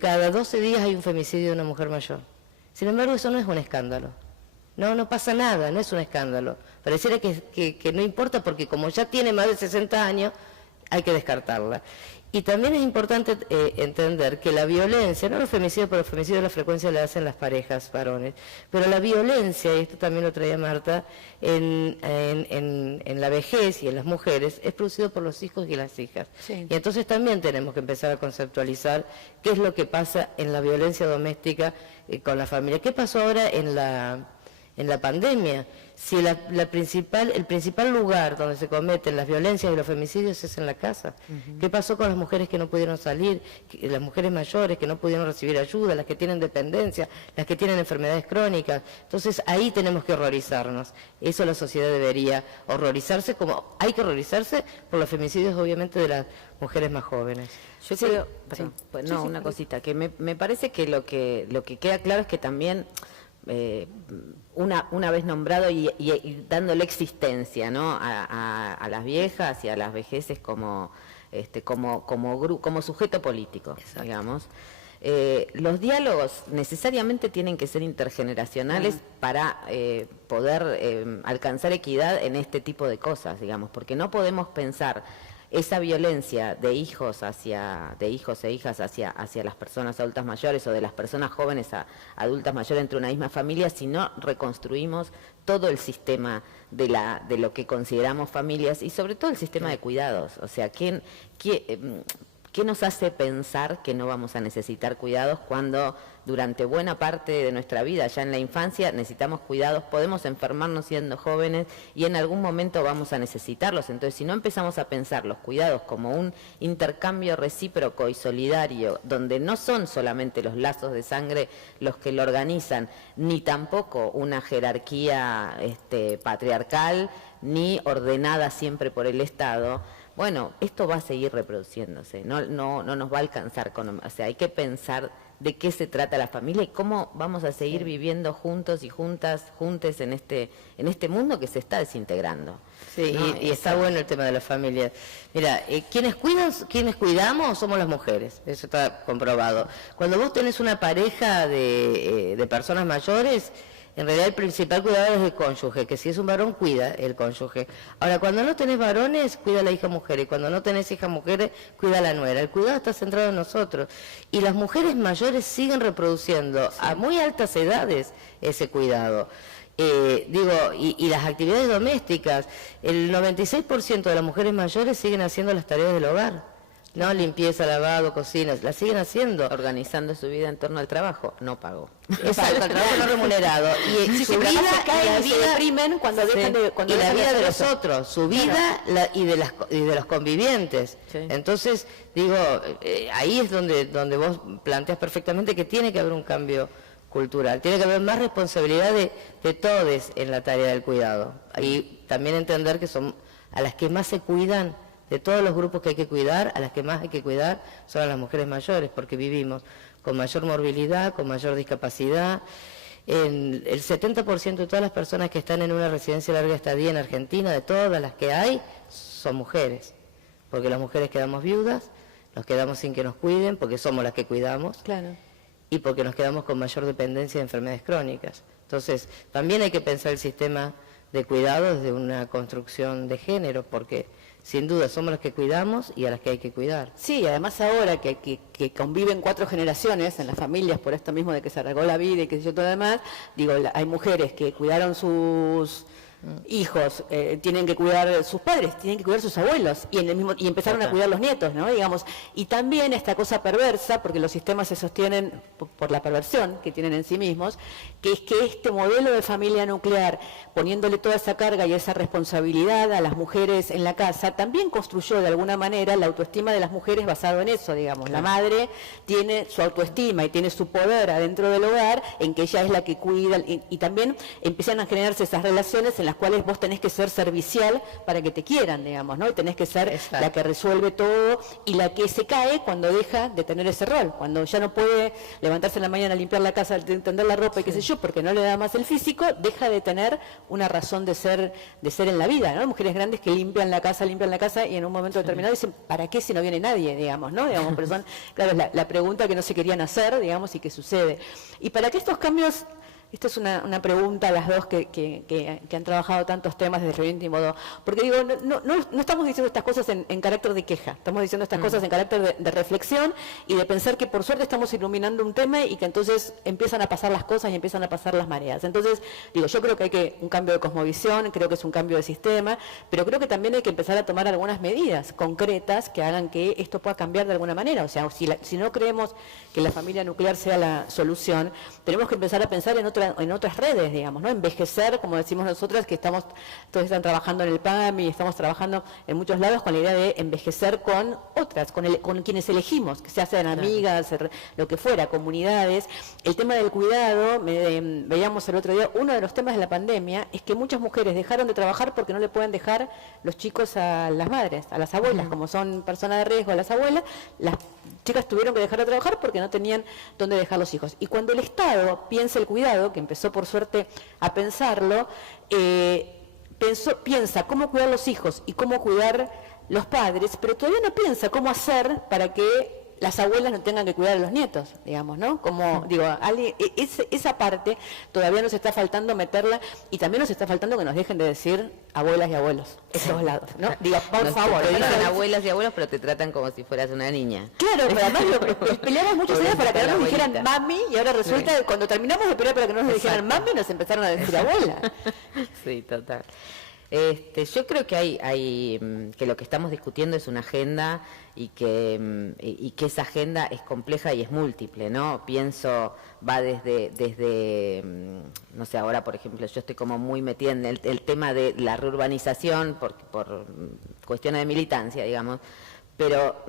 cada 12 días hay un femicidio de una mujer mayor. Sin embargo, eso no es un escándalo. No pasa nada, no es un escándalo. Pareciera que no importa porque como ya tiene más de 60 años, hay que descartarla. Y también es importante entender que la violencia, no los femicidios, pero los femicidios la frecuencia la hacen las parejas varones, pero la violencia, y esto también lo traía Marta, en la vejez y en las mujeres, es producido por los hijos y las hijas. Sí. Y entonces también tenemos que empezar a conceptualizar qué es lo que pasa en la violencia doméstica con la familia. ¿Qué pasó ahora en la pandemia? Si el principal lugar donde se cometen las violencias y los femicidios es en la casa. ¿Qué pasó con las mujeres que no pudieron salir, las mujeres mayores que no pudieron recibir ayuda, las que tienen dependencia, las que tienen enfermedades crónicas? Entonces ahí tenemos que horrorizarnos. Eso la sociedad debería horrorizarse, como hay que horrorizarse por los femicidios obviamente de las mujeres más jóvenes. Yo creo, perdón, una cosita, que me parece que lo que queda claro es que también una vez nombrado y dándole existencia, ¿no?, a las viejas y a las vejeces como sujeto político. Exacto. Digamos. Los diálogos necesariamente tienen que ser intergeneracionales para poder alcanzar equidad en este tipo de cosas, digamos, porque no podemos pensar esa violencia de hijos e hijas hacia las personas adultas mayores o de las personas jóvenes a adultas mayores entre una misma familia si no reconstruimos todo el sistema de lo que consideramos familias y sobre todo el sistema de cuidados. O sea, ¿qué nos hace pensar que no vamos a necesitar cuidados cuando durante buena parte de nuestra vida, ya en la infancia, necesitamos cuidados, podemos enfermarnos siendo jóvenes y en algún momento vamos a necesitarlos? Entonces, si no empezamos a pensar los cuidados como un intercambio recíproco y solidario, donde no son solamente los lazos de sangre los que lo organizan, ni tampoco una jerarquía patriarcal, ni ordenada siempre por el Estado, bueno, esto va a seguir reproduciéndose, no nos va a alcanzar. O sea, hay que pensar de qué se trata la familia y cómo vamos a seguir viviendo juntos y juntes en este mundo que se está desintegrando. Sí, ¿no? y está bueno el tema de la familia. Mira, quienes cuidamos somos las mujeres, eso está comprobado. Cuando vos tenés una pareja de personas mayores, en realidad el principal cuidador es el cónyuge, que si es un varón, cuida el cónyuge. Ahora, cuando no tenés varones, cuida a la hija mujer, y cuando no tenés hija mujer, cuida a la nuera. El cuidado está centrado en nosotros. Y las mujeres mayores siguen reproduciendo a muy altas edades ese cuidado. Y las actividades domésticas, el 96% de las mujeres mayores siguen haciendo las tareas del hogar. No, limpieza, lavado, cocina, la siguen haciendo. Organizando su vida en torno al trabajo, no pagó. Exacto, el trabajo no remunerado. Y su vida caen y se deprimen cuando dejan de... y la vida de los otros, su vida y de los convivientes. Sí. Entonces, digo, ahí es donde vos planteas perfectamente que tiene que haber un cambio cultural. Tiene que haber más responsabilidad de todos en la tarea del cuidado. Y también entender que son a las que más se cuidan. De todos los grupos que hay que cuidar, a las que más hay que cuidar son a las mujeres mayores, porque vivimos con mayor morbilidad, con mayor discapacidad. El 70% de todas las personas que están en una residencia de larga estadía en Argentina, de todas las que hay, son mujeres. Porque las mujeres quedamos viudas, nos quedamos sin que nos cuiden, porque somos las que cuidamos. Claro. Y porque nos quedamos con mayor dependencia de enfermedades crónicas. Entonces, también hay que pensar el sistema de cuidado desde una construcción de género, porque sin duda somos los que cuidamos y a las que hay que cuidar. Sí, además ahora que conviven 4 generaciones en las familias por esto mismo de que se arregló la vida y que sé yo todo demás, digo, hay mujeres que cuidaron sus hijos, tienen que cuidar sus padres, tienen que cuidar sus abuelos y empezaron a cuidar los nietos, ¿no? Digamos, y también esta cosa perversa, porque los sistemas se sostienen por la perversión que tienen en sí mismos, que es que este modelo de familia nuclear, poniéndole toda esa carga y esa responsabilidad a las mujeres en la casa, también construyó de alguna manera la autoestima de las mujeres basado en eso, digamos. La madre tiene su autoestima y tiene su poder adentro del hogar en que ella es la que cuida y también empiezan a generarse esas relaciones en las cuales vos tenés que ser servicial para que te quieran, digamos, ¿no? Y tenés que ser Exacto. la que resuelve todo y la que se cae cuando deja de tener ese rol, cuando ya no puede levantarse en la mañana, limpiar la casa, tender la ropa y qué sé yo, porque no le da más el físico, deja de tener una razón de ser en la vida, ¿no? Mujeres grandes que limpian la casa y en un momento determinado dicen, ¿para qué si no viene nadie, digamos, ¿no? Digamos, pero son, claro, la pregunta que no se querían hacer, digamos, y que sucede. Y para que estos cambios Esta es una pregunta a las dos que han trabajado tantos temas desde Reviente y Modo. Porque digo, no estamos diciendo estas cosas en carácter de queja, estamos diciendo estas cosas en carácter de reflexión y de pensar que por suerte estamos iluminando un tema y que entonces empiezan a pasar las cosas y empiezan a pasar las mareas. Entonces, digo, yo creo que hay un cambio de cosmovisión, creo que es un cambio de sistema, pero creo que también hay que empezar a tomar algunas medidas concretas que hagan que esto pueda cambiar de alguna manera. O sea, si no creemos que la familia nuclear sea la solución, tenemos que empezar a pensar en otras redes, digamos, ¿no? Envejecer, como decimos nosotras, que todos están trabajando en el PAMI, estamos trabajando en muchos lados con la idea de envejecer con otras, con quienes elegimos, que se hacen amigas, lo que fuera, comunidades. El tema del cuidado, veíamos el otro día, uno de los temas de la pandemia es que muchas mujeres dejaron de trabajar porque no le pueden dejar los chicos a las madres, a las abuelas, como son personas de riesgo, a las abuelas, las chicas tuvieron que dejar de trabajar porque no tenían dónde dejar los hijos. Y cuando el Estado piensa el cuidado, que empezó por suerte a pensarlo, piensa cómo cuidar los hijos y cómo cuidar los padres, pero todavía no piensa cómo hacer para que las abuelas no tengan que cuidar a los nietos, digamos, ¿no? Como, digo, esa parte todavía nos está faltando meterla y también nos está faltando que nos dejen de decir abuelas y abuelos, esos lados, ¿no? Diga, por favor. Te dicen abuelas y abuelos, pero te tratan como si fueras una niña. Claro, pero además peleamos muchos años para que no nos dijeran mami y ahora resulta que cuando terminamos de pelear para que no nos dijeran mami nos empezaron a decir abuela. Sí, total. Yo creo que hay que lo que estamos discutiendo es una agenda y que esa agenda es compleja y es múltiple, ¿no? Pienso, va desde no sé, ahora por ejemplo yo estoy como muy metida en el tema de la reurbanización por cuestiones de militancia, digamos, pero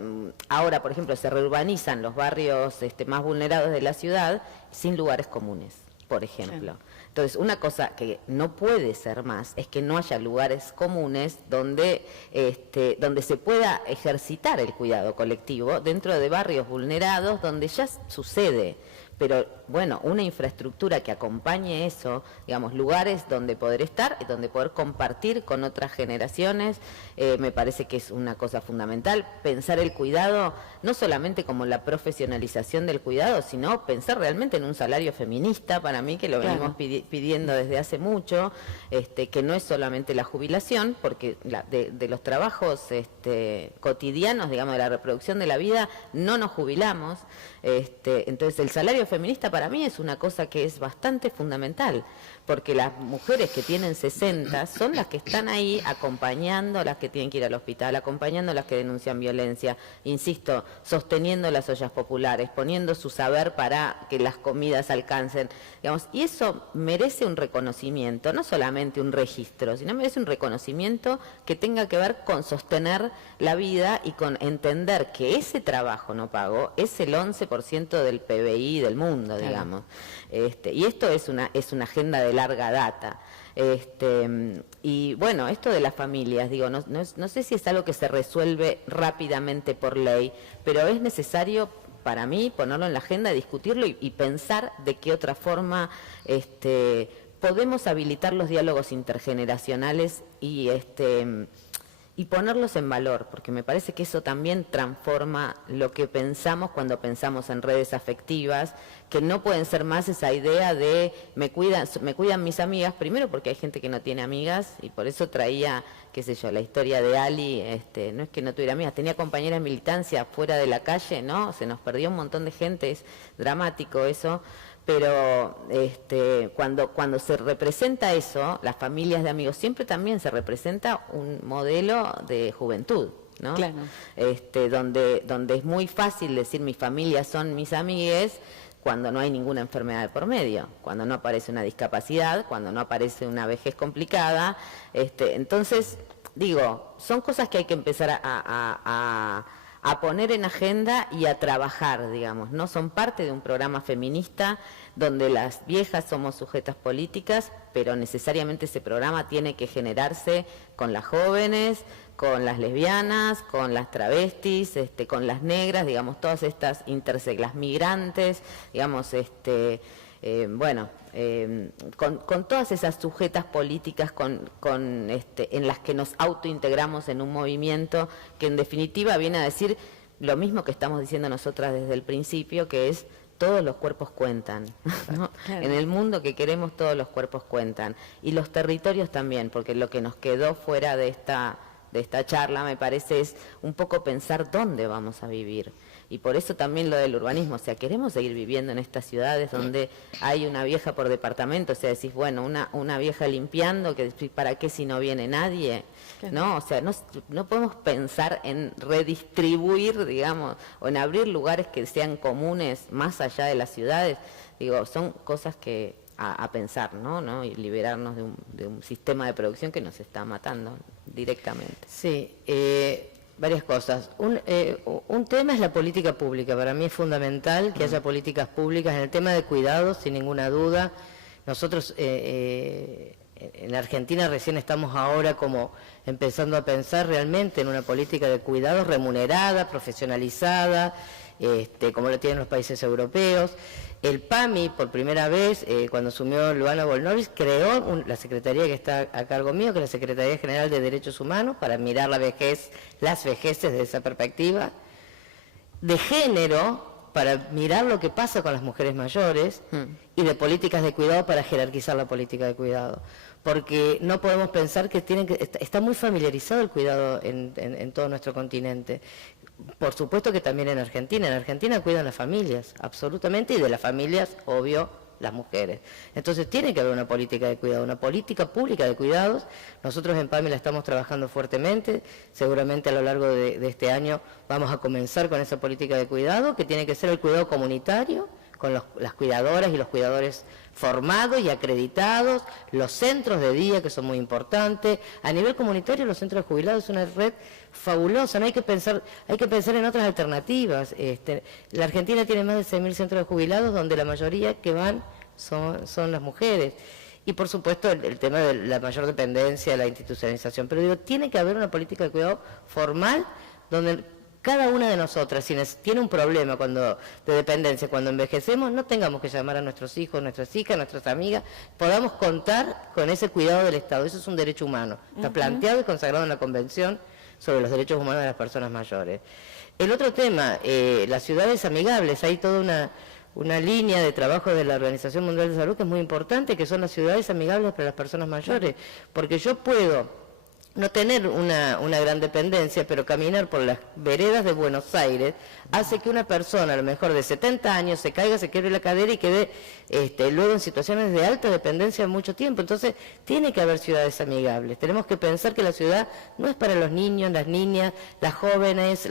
ahora por ejemplo se reurbanizan los barrios más vulnerados de la ciudad sin lugares comunes, por ejemplo. Sí. Entonces, una cosa que no puede ser más es que no haya lugares comunes donde se pueda ejercitar el cuidado colectivo dentro de barrios vulnerados donde ya sucede. Pero, bueno, una infraestructura que acompañe eso, digamos, lugares donde poder estar, donde poder compartir con otras generaciones, me parece que es una cosa fundamental. Pensar el cuidado, no solamente como la profesionalización del cuidado, sino pensar realmente en un salario feminista, para mí, que lo venimos pidiendo desde hace mucho, que no es solamente la jubilación, porque de los trabajos cotidianos, digamos, de la reproducción de la vida, no nos jubilamos. Entonces el salario feminista para mí es una cosa que es bastante fundamental, porque las mujeres que tienen 60 son las que están ahí acompañando a las que tienen que ir al hospital, acompañando a las que denuncian violencia, insisto, sosteniendo las ollas populares, poniendo su saber para que las comidas alcancen, digamos, y eso merece un reconocimiento, no solamente un registro, sino merece un reconocimiento que tenga que ver con sostener la vida y con entender que ese trabajo no pago es el 11% del PBI del mundo, digamos. Y esto es una agenda de larga data. Y bueno, esto de las familias, digo, no sé si es algo que se resuelve rápidamente por ley, pero es necesario para mí ponerlo en la agenda, discutirlo y pensar de qué otra forma podemos habilitar los diálogos intergeneracionales y ponerlos en valor, porque me parece que eso también transforma lo que pensamos cuando pensamos en redes afectivas, que no pueden ser más esa idea de me cuidan mis amigas, primero porque hay gente que no tiene amigas, y por eso traía, qué sé yo, la historia de Ali, no es que no tuviera amigas, tenía compañeras de militancia fuera de la calle, ¿no? Se nos perdió un montón de gente, es dramático eso. Pero cuando se representa eso, las familias de amigos, siempre también se representa un modelo de juventud, ¿no? Claro. Donde es muy fácil decir mis familias son mis amigues cuando no hay ninguna enfermedad de por medio, cuando no aparece una discapacidad, cuando no aparece una vejez complicada. Entonces, digo, son cosas que hay que empezar a poner en agenda y a trabajar, digamos, ¿no? Son parte de un programa feminista donde las viejas somos sujetas políticas, pero necesariamente ese programa tiene que generarse con las jóvenes, con las lesbianas, con las travestis, con las negras, digamos, todas estas las migrantes, digamos, con todas esas sujetas políticas en las que nos autointegramos en un movimiento que en definitiva viene a decir lo mismo que estamos diciendo nosotras desde el principio, que es todos los cuerpos cuentan, ¿no? Claro. En el mundo que queremos todos los cuerpos cuentan. Y los territorios también, porque lo que nos quedó fuera de esta charla, me parece, es un poco pensar dónde vamos a vivir. Y por eso también lo del urbanismo, o sea, queremos seguir viviendo en estas ciudades donde hay una vieja por departamento, o sea, decís, bueno, una vieja limpiando, que ¿para qué si no viene nadie? ¿No? O sea, no podemos pensar en redistribuir, digamos, o en abrir lugares que sean comunes más allá de las ciudades. Digo, son cosas que a pensar, ¿no? Y liberarnos de un sistema de producción que nos está matando directamente. Sí, varias cosas. Un tema es la política pública. Para mí es fundamental que haya políticas públicas en el tema de cuidados, sin ninguna duda. Nosotros en Argentina recién estamos ahora como empezando a pensar realmente en una política de cuidados remunerada, profesionalizada, como lo tienen los países europeos. El PAMI, por primera vez, cuando asumió Luana Volnovich, creó la secretaría que está a cargo mío, que es la Secretaría General de Derechos Humanos, para mirar las vejeces desde esa perspectiva, de género, para mirar lo que pasa con las mujeres mayores, y de políticas de cuidado para jerarquizar la política de cuidado. Porque no podemos pensar que está muy familiarizado el cuidado en todo nuestro continente. Por supuesto que también en Argentina cuidan las familias, absolutamente, y de las familias, obvio, las mujeres. Entonces tiene que haber una política de cuidado, una política pública de cuidados. Nosotros en PAMI la estamos trabajando fuertemente, seguramente a lo largo de este año vamos a comenzar con esa política de cuidado, que tiene que ser el cuidado comunitario, con las cuidadoras y los cuidadores formados y acreditados, los centros de día, que son muy importantes. A nivel comunitario, los centros de jubilados es una red fabulosa, no hay que pensar en otras alternativas. La Argentina tiene más de 6.000 centros de jubilados, donde la mayoría que van son las mujeres. Y por supuesto el tema de la mayor dependencia, la institucionalización. Pero digo, tiene que haber una política de cuidado formal, donde cada una de nosotras, si tiene un problema de dependencia, cuando envejecemos, no tengamos que llamar a nuestros hijos, nuestras hijas, nuestras amigas, podamos contar con ese cuidado del Estado. Eso es un derecho humano. Está planteado y consagrado en la Convención sobre los Derechos Humanos de las Personas Mayores. El otro tema, las ciudades amigables. Hay toda una línea de trabajo de la Organización Mundial de Salud que es muy importante, que son las ciudades amigables para las personas mayores. Porque yo puedo no tener una gran dependencia, pero caminar por las veredas de Buenos Aires hace que una persona, a lo mejor de 70 años, se caiga, se quiebre la cadera y quede luego en situaciones de alta dependencia mucho tiempo. Entonces, tiene que haber ciudades amigables. Tenemos que pensar que la ciudad no es para los niños, las niñas, las jóvenes,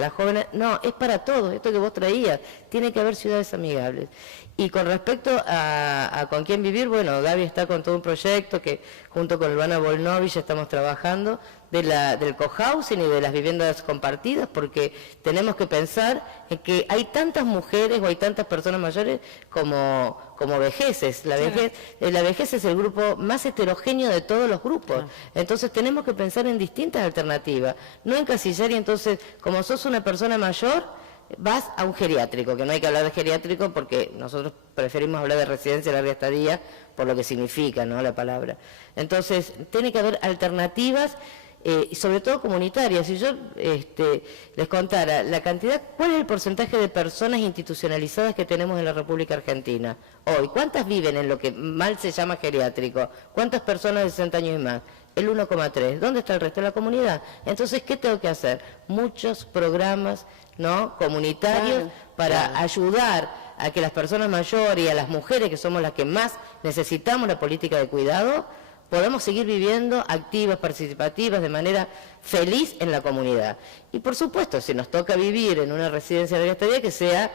no, es para todos. Esto que vos traías, tiene que haber ciudades amigables. Y con respecto a con quién vivir, bueno, Gaby está con todo un proyecto que junto con Luana Volnovich estamos trabajando del cohousing y de las viviendas compartidas, porque tenemos que pensar en que hay tantas mujeres o hay tantas personas mayores como vejeces. La vejez es el grupo más heterogéneo de todos los grupos. Entonces tenemos que pensar en distintas alternativas, no encasillar, y entonces, como sos una persona mayor, vas a un geriátrico, que no hay que hablar de geriátrico porque nosotros preferimos hablar de residencia de larga estadía por lo que significa, ¿no?, la palabra. Entonces, tiene que haber alternativas, y sobre todo comunitarias. Si yo les contara la cantidad, ¿cuál es el porcentaje de personas institucionalizadas que tenemos en la República Argentina hoy? ¿Cuántas viven en lo que mal se llama geriátrico? ¿Cuántas personas de 60 años y más? El 1,3. ¿Dónde está el resto de la comunidad? Entonces, ¿qué tengo que hacer? Muchos programas, ¿no?, comunitarios, para ayudar a que las personas mayores y a las mujeres, que somos las que más necesitamos la política de cuidado, podamos seguir viviendo activas, participativas, de manera feliz en la comunidad. Y por supuesto, si nos toca vivir en una residencia de larga estadía, que sea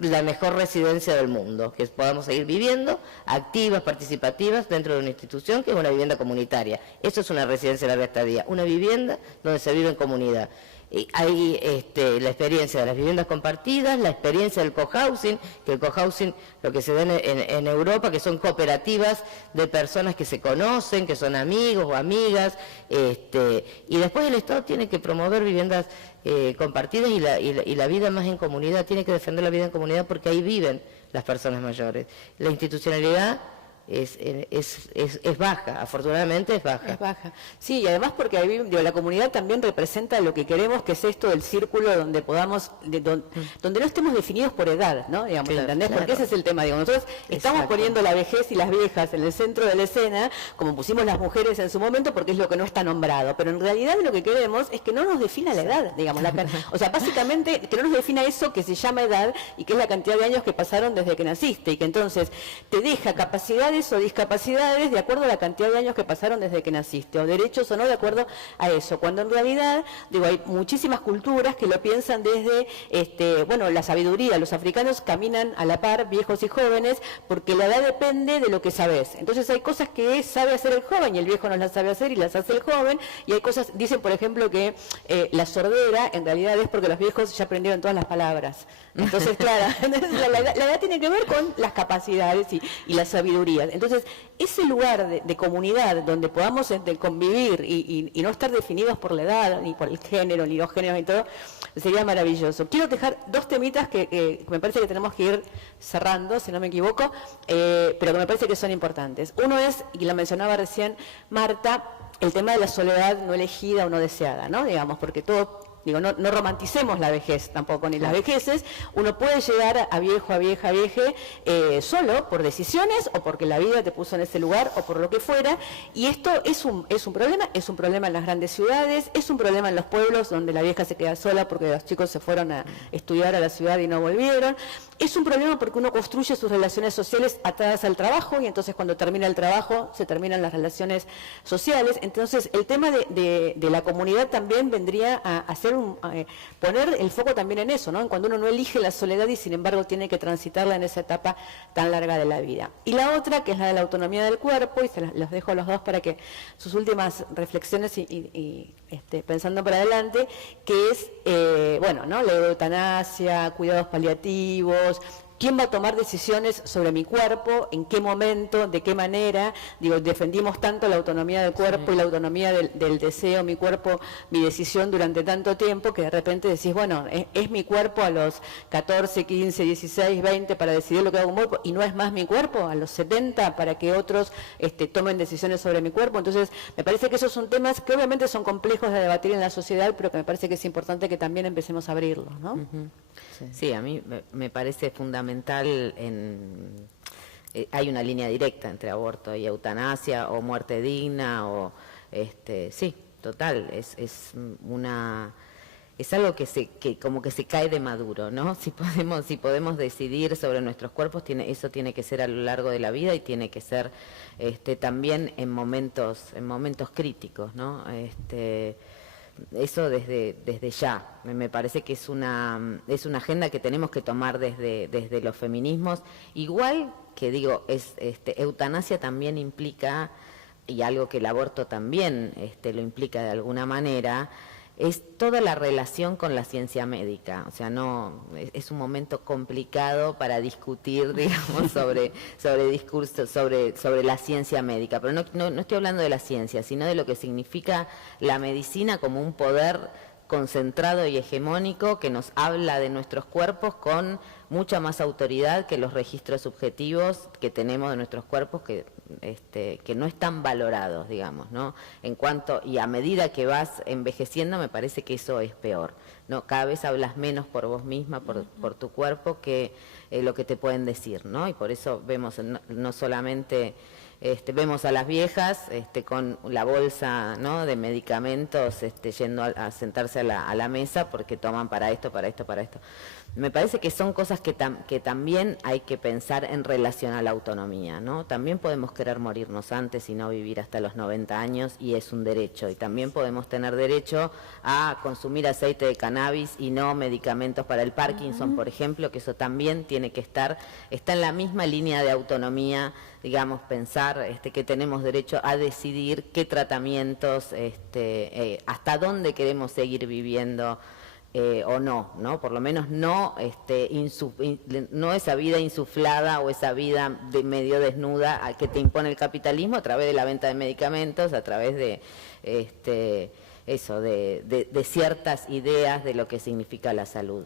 la mejor residencia del mundo, que podamos seguir viviendo activas, participativas dentro de una institución que es una vivienda comunitaria. Eso es una residencia de larga estadía, una vivienda donde se vive en comunidad. Y hay la experiencia de las viviendas compartidas, la experiencia del cohousing, que el cohousing, lo que se ve en Europa, que son cooperativas de personas que se conocen, que son amigos o amigas, y después el Estado tiene que promover viviendas compartidas y la vida más en comunidad, tiene que defender la vida en comunidad porque ahí viven las personas mayores. La institucionalidad es baja, afortunadamente es baja. Es baja. Sí, y además porque ahí, digo, la comunidad también representa lo que queremos, que es esto del círculo donde podamos, donde no estemos definidos por edad, ¿no? Digamos, Claro, ¿entendés? claro. Porque ese es el tema, digo, nosotros estamos Exacto. poniendo la vejez y las viejas en el centro de la escena, como pusimos las mujeres en su momento, porque es lo que no está nombrado, pero en realidad lo que queremos es que no nos defina la edad, digamos, o sea, básicamente que no nos defina eso que se llama edad y que es la cantidad de años que pasaron desde que naciste, y que entonces te deja capacidades o discapacidades de acuerdo a la cantidad de años que pasaron desde que naciste, o derechos o no de acuerdo a eso, cuando en realidad, digo, hay muchísimas culturas que lo piensan desde, bueno, la sabiduría. Los africanos caminan a la par, viejos y jóvenes, porque la edad depende de lo que sabes. Entonces hay cosas que sabe hacer el joven y el viejo no las sabe hacer y las hace el joven, y hay cosas, dicen por ejemplo que la sordera en realidad es porque los viejos ya aprendieron todas las palabras. Entonces, claro, la edad tiene que ver con las capacidades y las sabidurías. Entonces, ese lugar de comunidad donde podamos convivir y no estar definidos por la edad, ni por el género, ni los géneros, ni todo, sería maravilloso. Quiero dejar dos temitas que me parece que tenemos que ir cerrando, si no me equivoco, pero que me parece que son importantes. Uno es, y la mencionaba recién Marta, el tema de la soledad no elegida o no deseada, ¿no? Digamos, porque todo... Digo, no romanticemos la vejez tampoco, ni las vejeces. Uno puede llegar a viejo, a vieja, a vieje, solo por decisiones o porque la vida te puso en ese lugar o por lo que fuera. Y esto es un problema en las grandes ciudades, es un problema en los pueblos donde la vieja se queda sola porque los chicos se fueron a estudiar a la ciudad y no volvieron. Es un problema porque uno construye sus relaciones sociales atadas al trabajo y entonces cuando termina el trabajo se terminan las relaciones sociales. Entonces el tema de la comunidad también vendría a hacer poner el foco también en eso, ¿no? En cuando uno no elige la soledad y sin embargo tiene que transitarla en esa etapa tan larga de la vida. Y la otra, que es la de la autonomía del cuerpo, y los dejo a los dos para que sus últimas reflexiones pensando para adelante, que es, bueno, ¿no? La eutanasia, cuidados paliativos. ¿Quién va a tomar decisiones sobre mi cuerpo? ¿En qué momento? ¿De qué manera? Digo, defendimos tanto la autonomía del cuerpo y la autonomía del deseo, mi cuerpo, mi decisión durante tanto tiempo, que de repente decís, bueno, es mi cuerpo a los 14, 15, 16, 20 para decidir lo que hago con mi cuerpo, y no es más mi cuerpo a los 70 para que otros tomen decisiones sobre mi cuerpo. Entonces, me parece que esos son temas que obviamente son complejos de debatir en la sociedad, pero que me parece que es importante que también empecemos a abrirlos, ¿no? Sí, a mí me parece fundamental. Hay una línea directa entre aborto y eutanasia o muerte digna o sí, total, es algo que como que se cae de maduro, ¿no? Si podemos decidir sobre nuestros cuerpos, eso tiene que ser a lo largo de la vida y tiene que ser también en momentos críticos, ¿no? Eso desde ya. Me parece que es una agenda que tenemos que tomar desde los feminismos. Igual que digo, eutanasia también implica, y algo que el aborto también lo implica de alguna manera, es toda la relación con la ciencia médica. O sea, es un momento complicado para discutir, digamos, sobre discursos, sobre la ciencia médica. Pero no estoy hablando de la ciencia, sino de lo que significa la medicina como un poder concentrado y hegemónico que nos habla de nuestros cuerpos con mucha más autoridad que los registros subjetivos que tenemos de nuestros cuerpos que no están valorados, digamos, ¿no? Y a medida que vas envejeciendo me parece que eso es peor, ¿no? Cada vez hablas menos por vos misma, por tu cuerpo, que lo que te pueden decir, ¿no? Y por eso vemos no solamente... vemos a las viejas con la bolsa, ¿no?, de medicamentos yendo a sentarse a la mesa porque toman para esto. Me parece que son cosas que también hay que pensar en relación a la autonomía, ¿no? También podemos querer morirnos antes y no vivir hasta los 90 años y es un derecho. Y también podemos tener derecho a consumir aceite de cannabis y no medicamentos para el Parkinson, por ejemplo, que eso también está en la misma línea de autonomía, digamos, pensar que tenemos derecho a decidir qué tratamientos, hasta dónde queremos seguir viviendo o no, por lo menos no esa vida insuflada o esa vida de medio desnuda que te impone el capitalismo a través de la venta de medicamentos, a través de ciertas ideas de lo que significa la salud.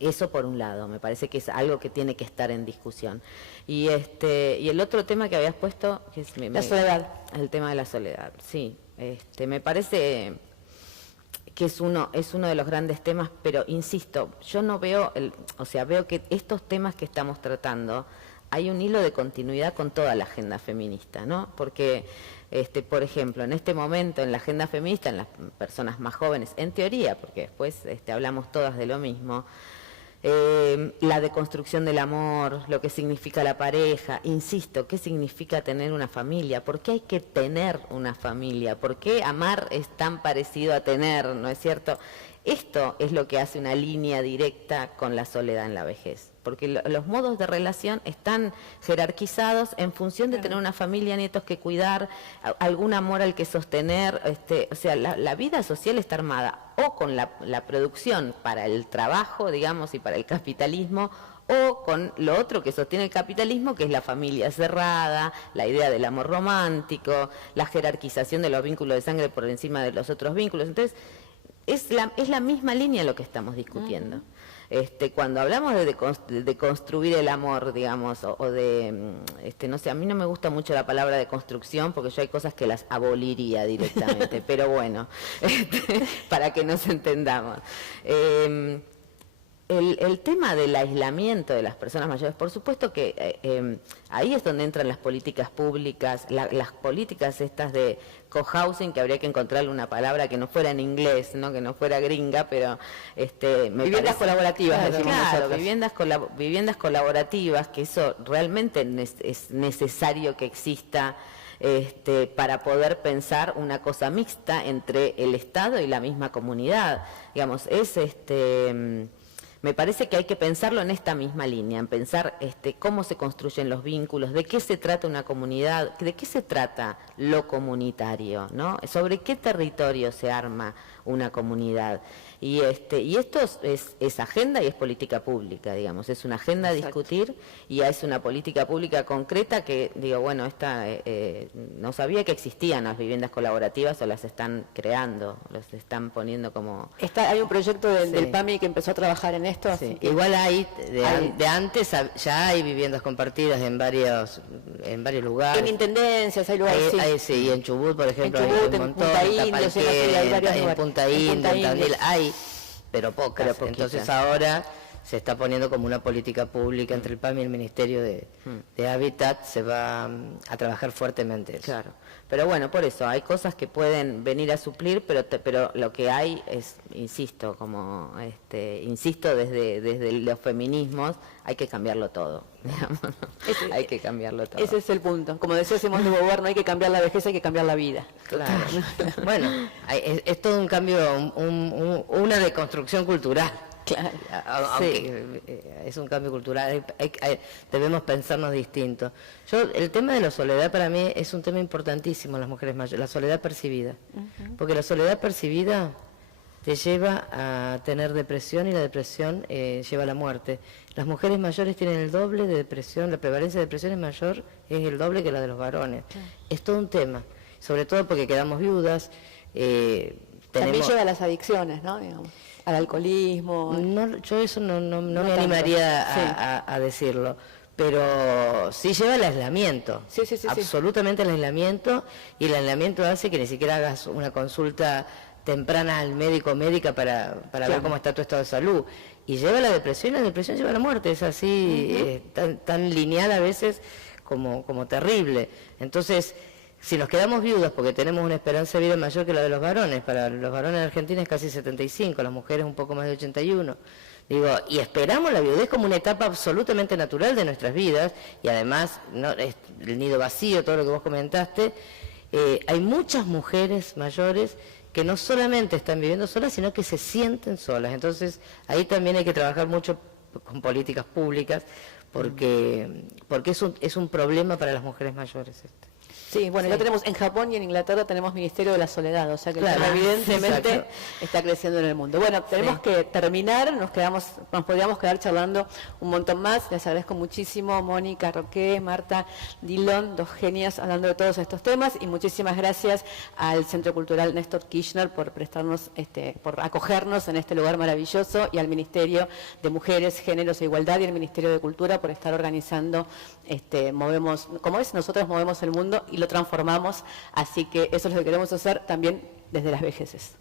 Eso por un lado, me parece que es algo que tiene que estar en discusión. Y el otro tema que habías puesto, que es la soledad. El tema de la soledad, sí. Me parece que es uno de los grandes temas, pero insisto, yo no veo, veo que estos temas que estamos tratando, hay un hilo de continuidad con toda la agenda feminista, ¿no? Porque, por ejemplo, en este momento en la agenda feminista, en las personas más jóvenes, en teoría, porque después hablamos todas de lo mismo, la deconstrucción del amor, lo que significa la pareja, insisto, ¿qué significa tener una familia? ¿Por qué hay que tener una familia? ¿Por qué amar es tan parecido a tener, no es cierto? Esto es lo que hace una línea directa con la soledad en la vejez, porque los modos de relación están jerarquizados en función de tener una familia, nietos que cuidar, algún amor al que sostener, la vida social está armada o con la producción para el trabajo, digamos, y para el capitalismo, o con lo otro que sostiene el capitalismo, que es la familia cerrada, la idea del amor romántico, la jerarquización de los vínculos de sangre por encima de los otros vínculos. Entonces, es la misma línea lo que estamos discutiendo. Cuando hablamos de construir el amor, digamos, o de, no sé, a mí no me gusta mucho la palabra de construcción porque yo hay cosas que las aboliría directamente, pero bueno, para que nos entendamos. El tema del aislamiento de las personas mayores, por supuesto que ahí es donde entran las políticas públicas, las políticas estas de cohousing, que habría que encontrarle una palabra que no fuera en inglés, ¿no? Que no fuera gringa, pero viviendas colaborativas, claro, viviendas colaborativas, que eso realmente es necesario que exista. Para poder pensar una cosa mixta entre el Estado y la misma comunidad, digamos, me parece que hay que pensarlo en esta misma línea, en pensar cómo se construyen los vínculos, de qué se trata una comunidad, de qué se trata lo comunitario, ¿no? Sobre qué territorio se arma una comunidad. Y esto es agenda y es política pública, digamos, es una agenda a discutir y es una política pública concreta que, digo, bueno, no sabía que existían las viviendas colaborativas o las están creando, las están poniendo como... Hay un proyecto del PAMI que empezó a trabajar en esto. Sí. Igual de antes ya hay viviendas compartidas en varios lugares. En intendencias hay lugares, sí, y en Chubut, por ejemplo, en Chubut, hay un montón, en Punta Indio, en Tandil, hay, pero pocas. Entonces ahora se está poniendo como una política pública entre el PAMI y el Ministerio de Hábitat, se va a trabajar fuertemente eso. Claro, pero bueno, por eso, hay cosas que pueden venir a suplir, pero lo que hay es, insisto, insisto desde los feminismos, hay que cambiarlo todo, digamos, ¿no? Hay que cambiarlo todo. Ese es el punto. Como decía Simón de Beauvoir, no hay que cambiar la vejez, hay que cambiar la vida. Claro. Bueno, es todo un cambio, una deconstrucción cultural. Claro. Aunque es un cambio cultural, debemos pensarnos distintos. El tema de la soledad para mí es un tema importantísimo en las mujeres mayores, la soledad percibida. Porque la soledad percibida te lleva a tener depresión y la depresión lleva a la muerte. Las mujeres mayores tienen el doble de depresión, la prevalencia de depresión es mayor, es el doble que la de los varones. Es todo un tema, sobre todo porque quedamos viudas. También lleva a las adicciones, ¿no? Digamos, al alcoholismo. No, yo eso no me animaría a decirlo, pero sí lleva al aislamiento, absolutamente al aislamiento, y el aislamiento hace que ni siquiera hagas una consulta temprana al médico o médica para ver cómo está tu estado de salud, y lleva a la depresión, y la depresión lleva a la muerte, es así, tan lineal a veces como terrible. Entonces, si nos quedamos viudas porque tenemos una esperanza de vida mayor que la de los varones, para los varones en Argentina es casi 75, las mujeres un poco más de 81, y esperamos la viudez como una etapa absolutamente natural de nuestras vidas, y además el nido vacío, todo lo que vos comentaste, hay muchas mujeres mayores que no solamente están viviendo solas, sino que se sienten solas. Entonces, ahí también hay que trabajar mucho con políticas públicas, porque es un problema para las mujeres mayores. Sí, bueno, ya tenemos en Japón y en Inglaterra tenemos Ministerio de la Soledad, o sea que Claro, evidentemente exacto. está creciendo en el mundo. Bueno, tenemos que terminar, nos podríamos quedar charlando un montón más. Les agradezco muchísimo, Mónica, Roque, Marta, Dillon, dos genias hablando de todos estos temas, y muchísimas gracias al Centro Cultural Néstor Kirchner por prestarnos, por acogernos en este lugar maravilloso, y al Ministerio de Mujeres, Géneros e Igualdad y al Ministerio de Cultura por estar organizando, nosotros movemos el mundo y lo transformamos, así que eso es lo que queremos hacer también desde las vejeces.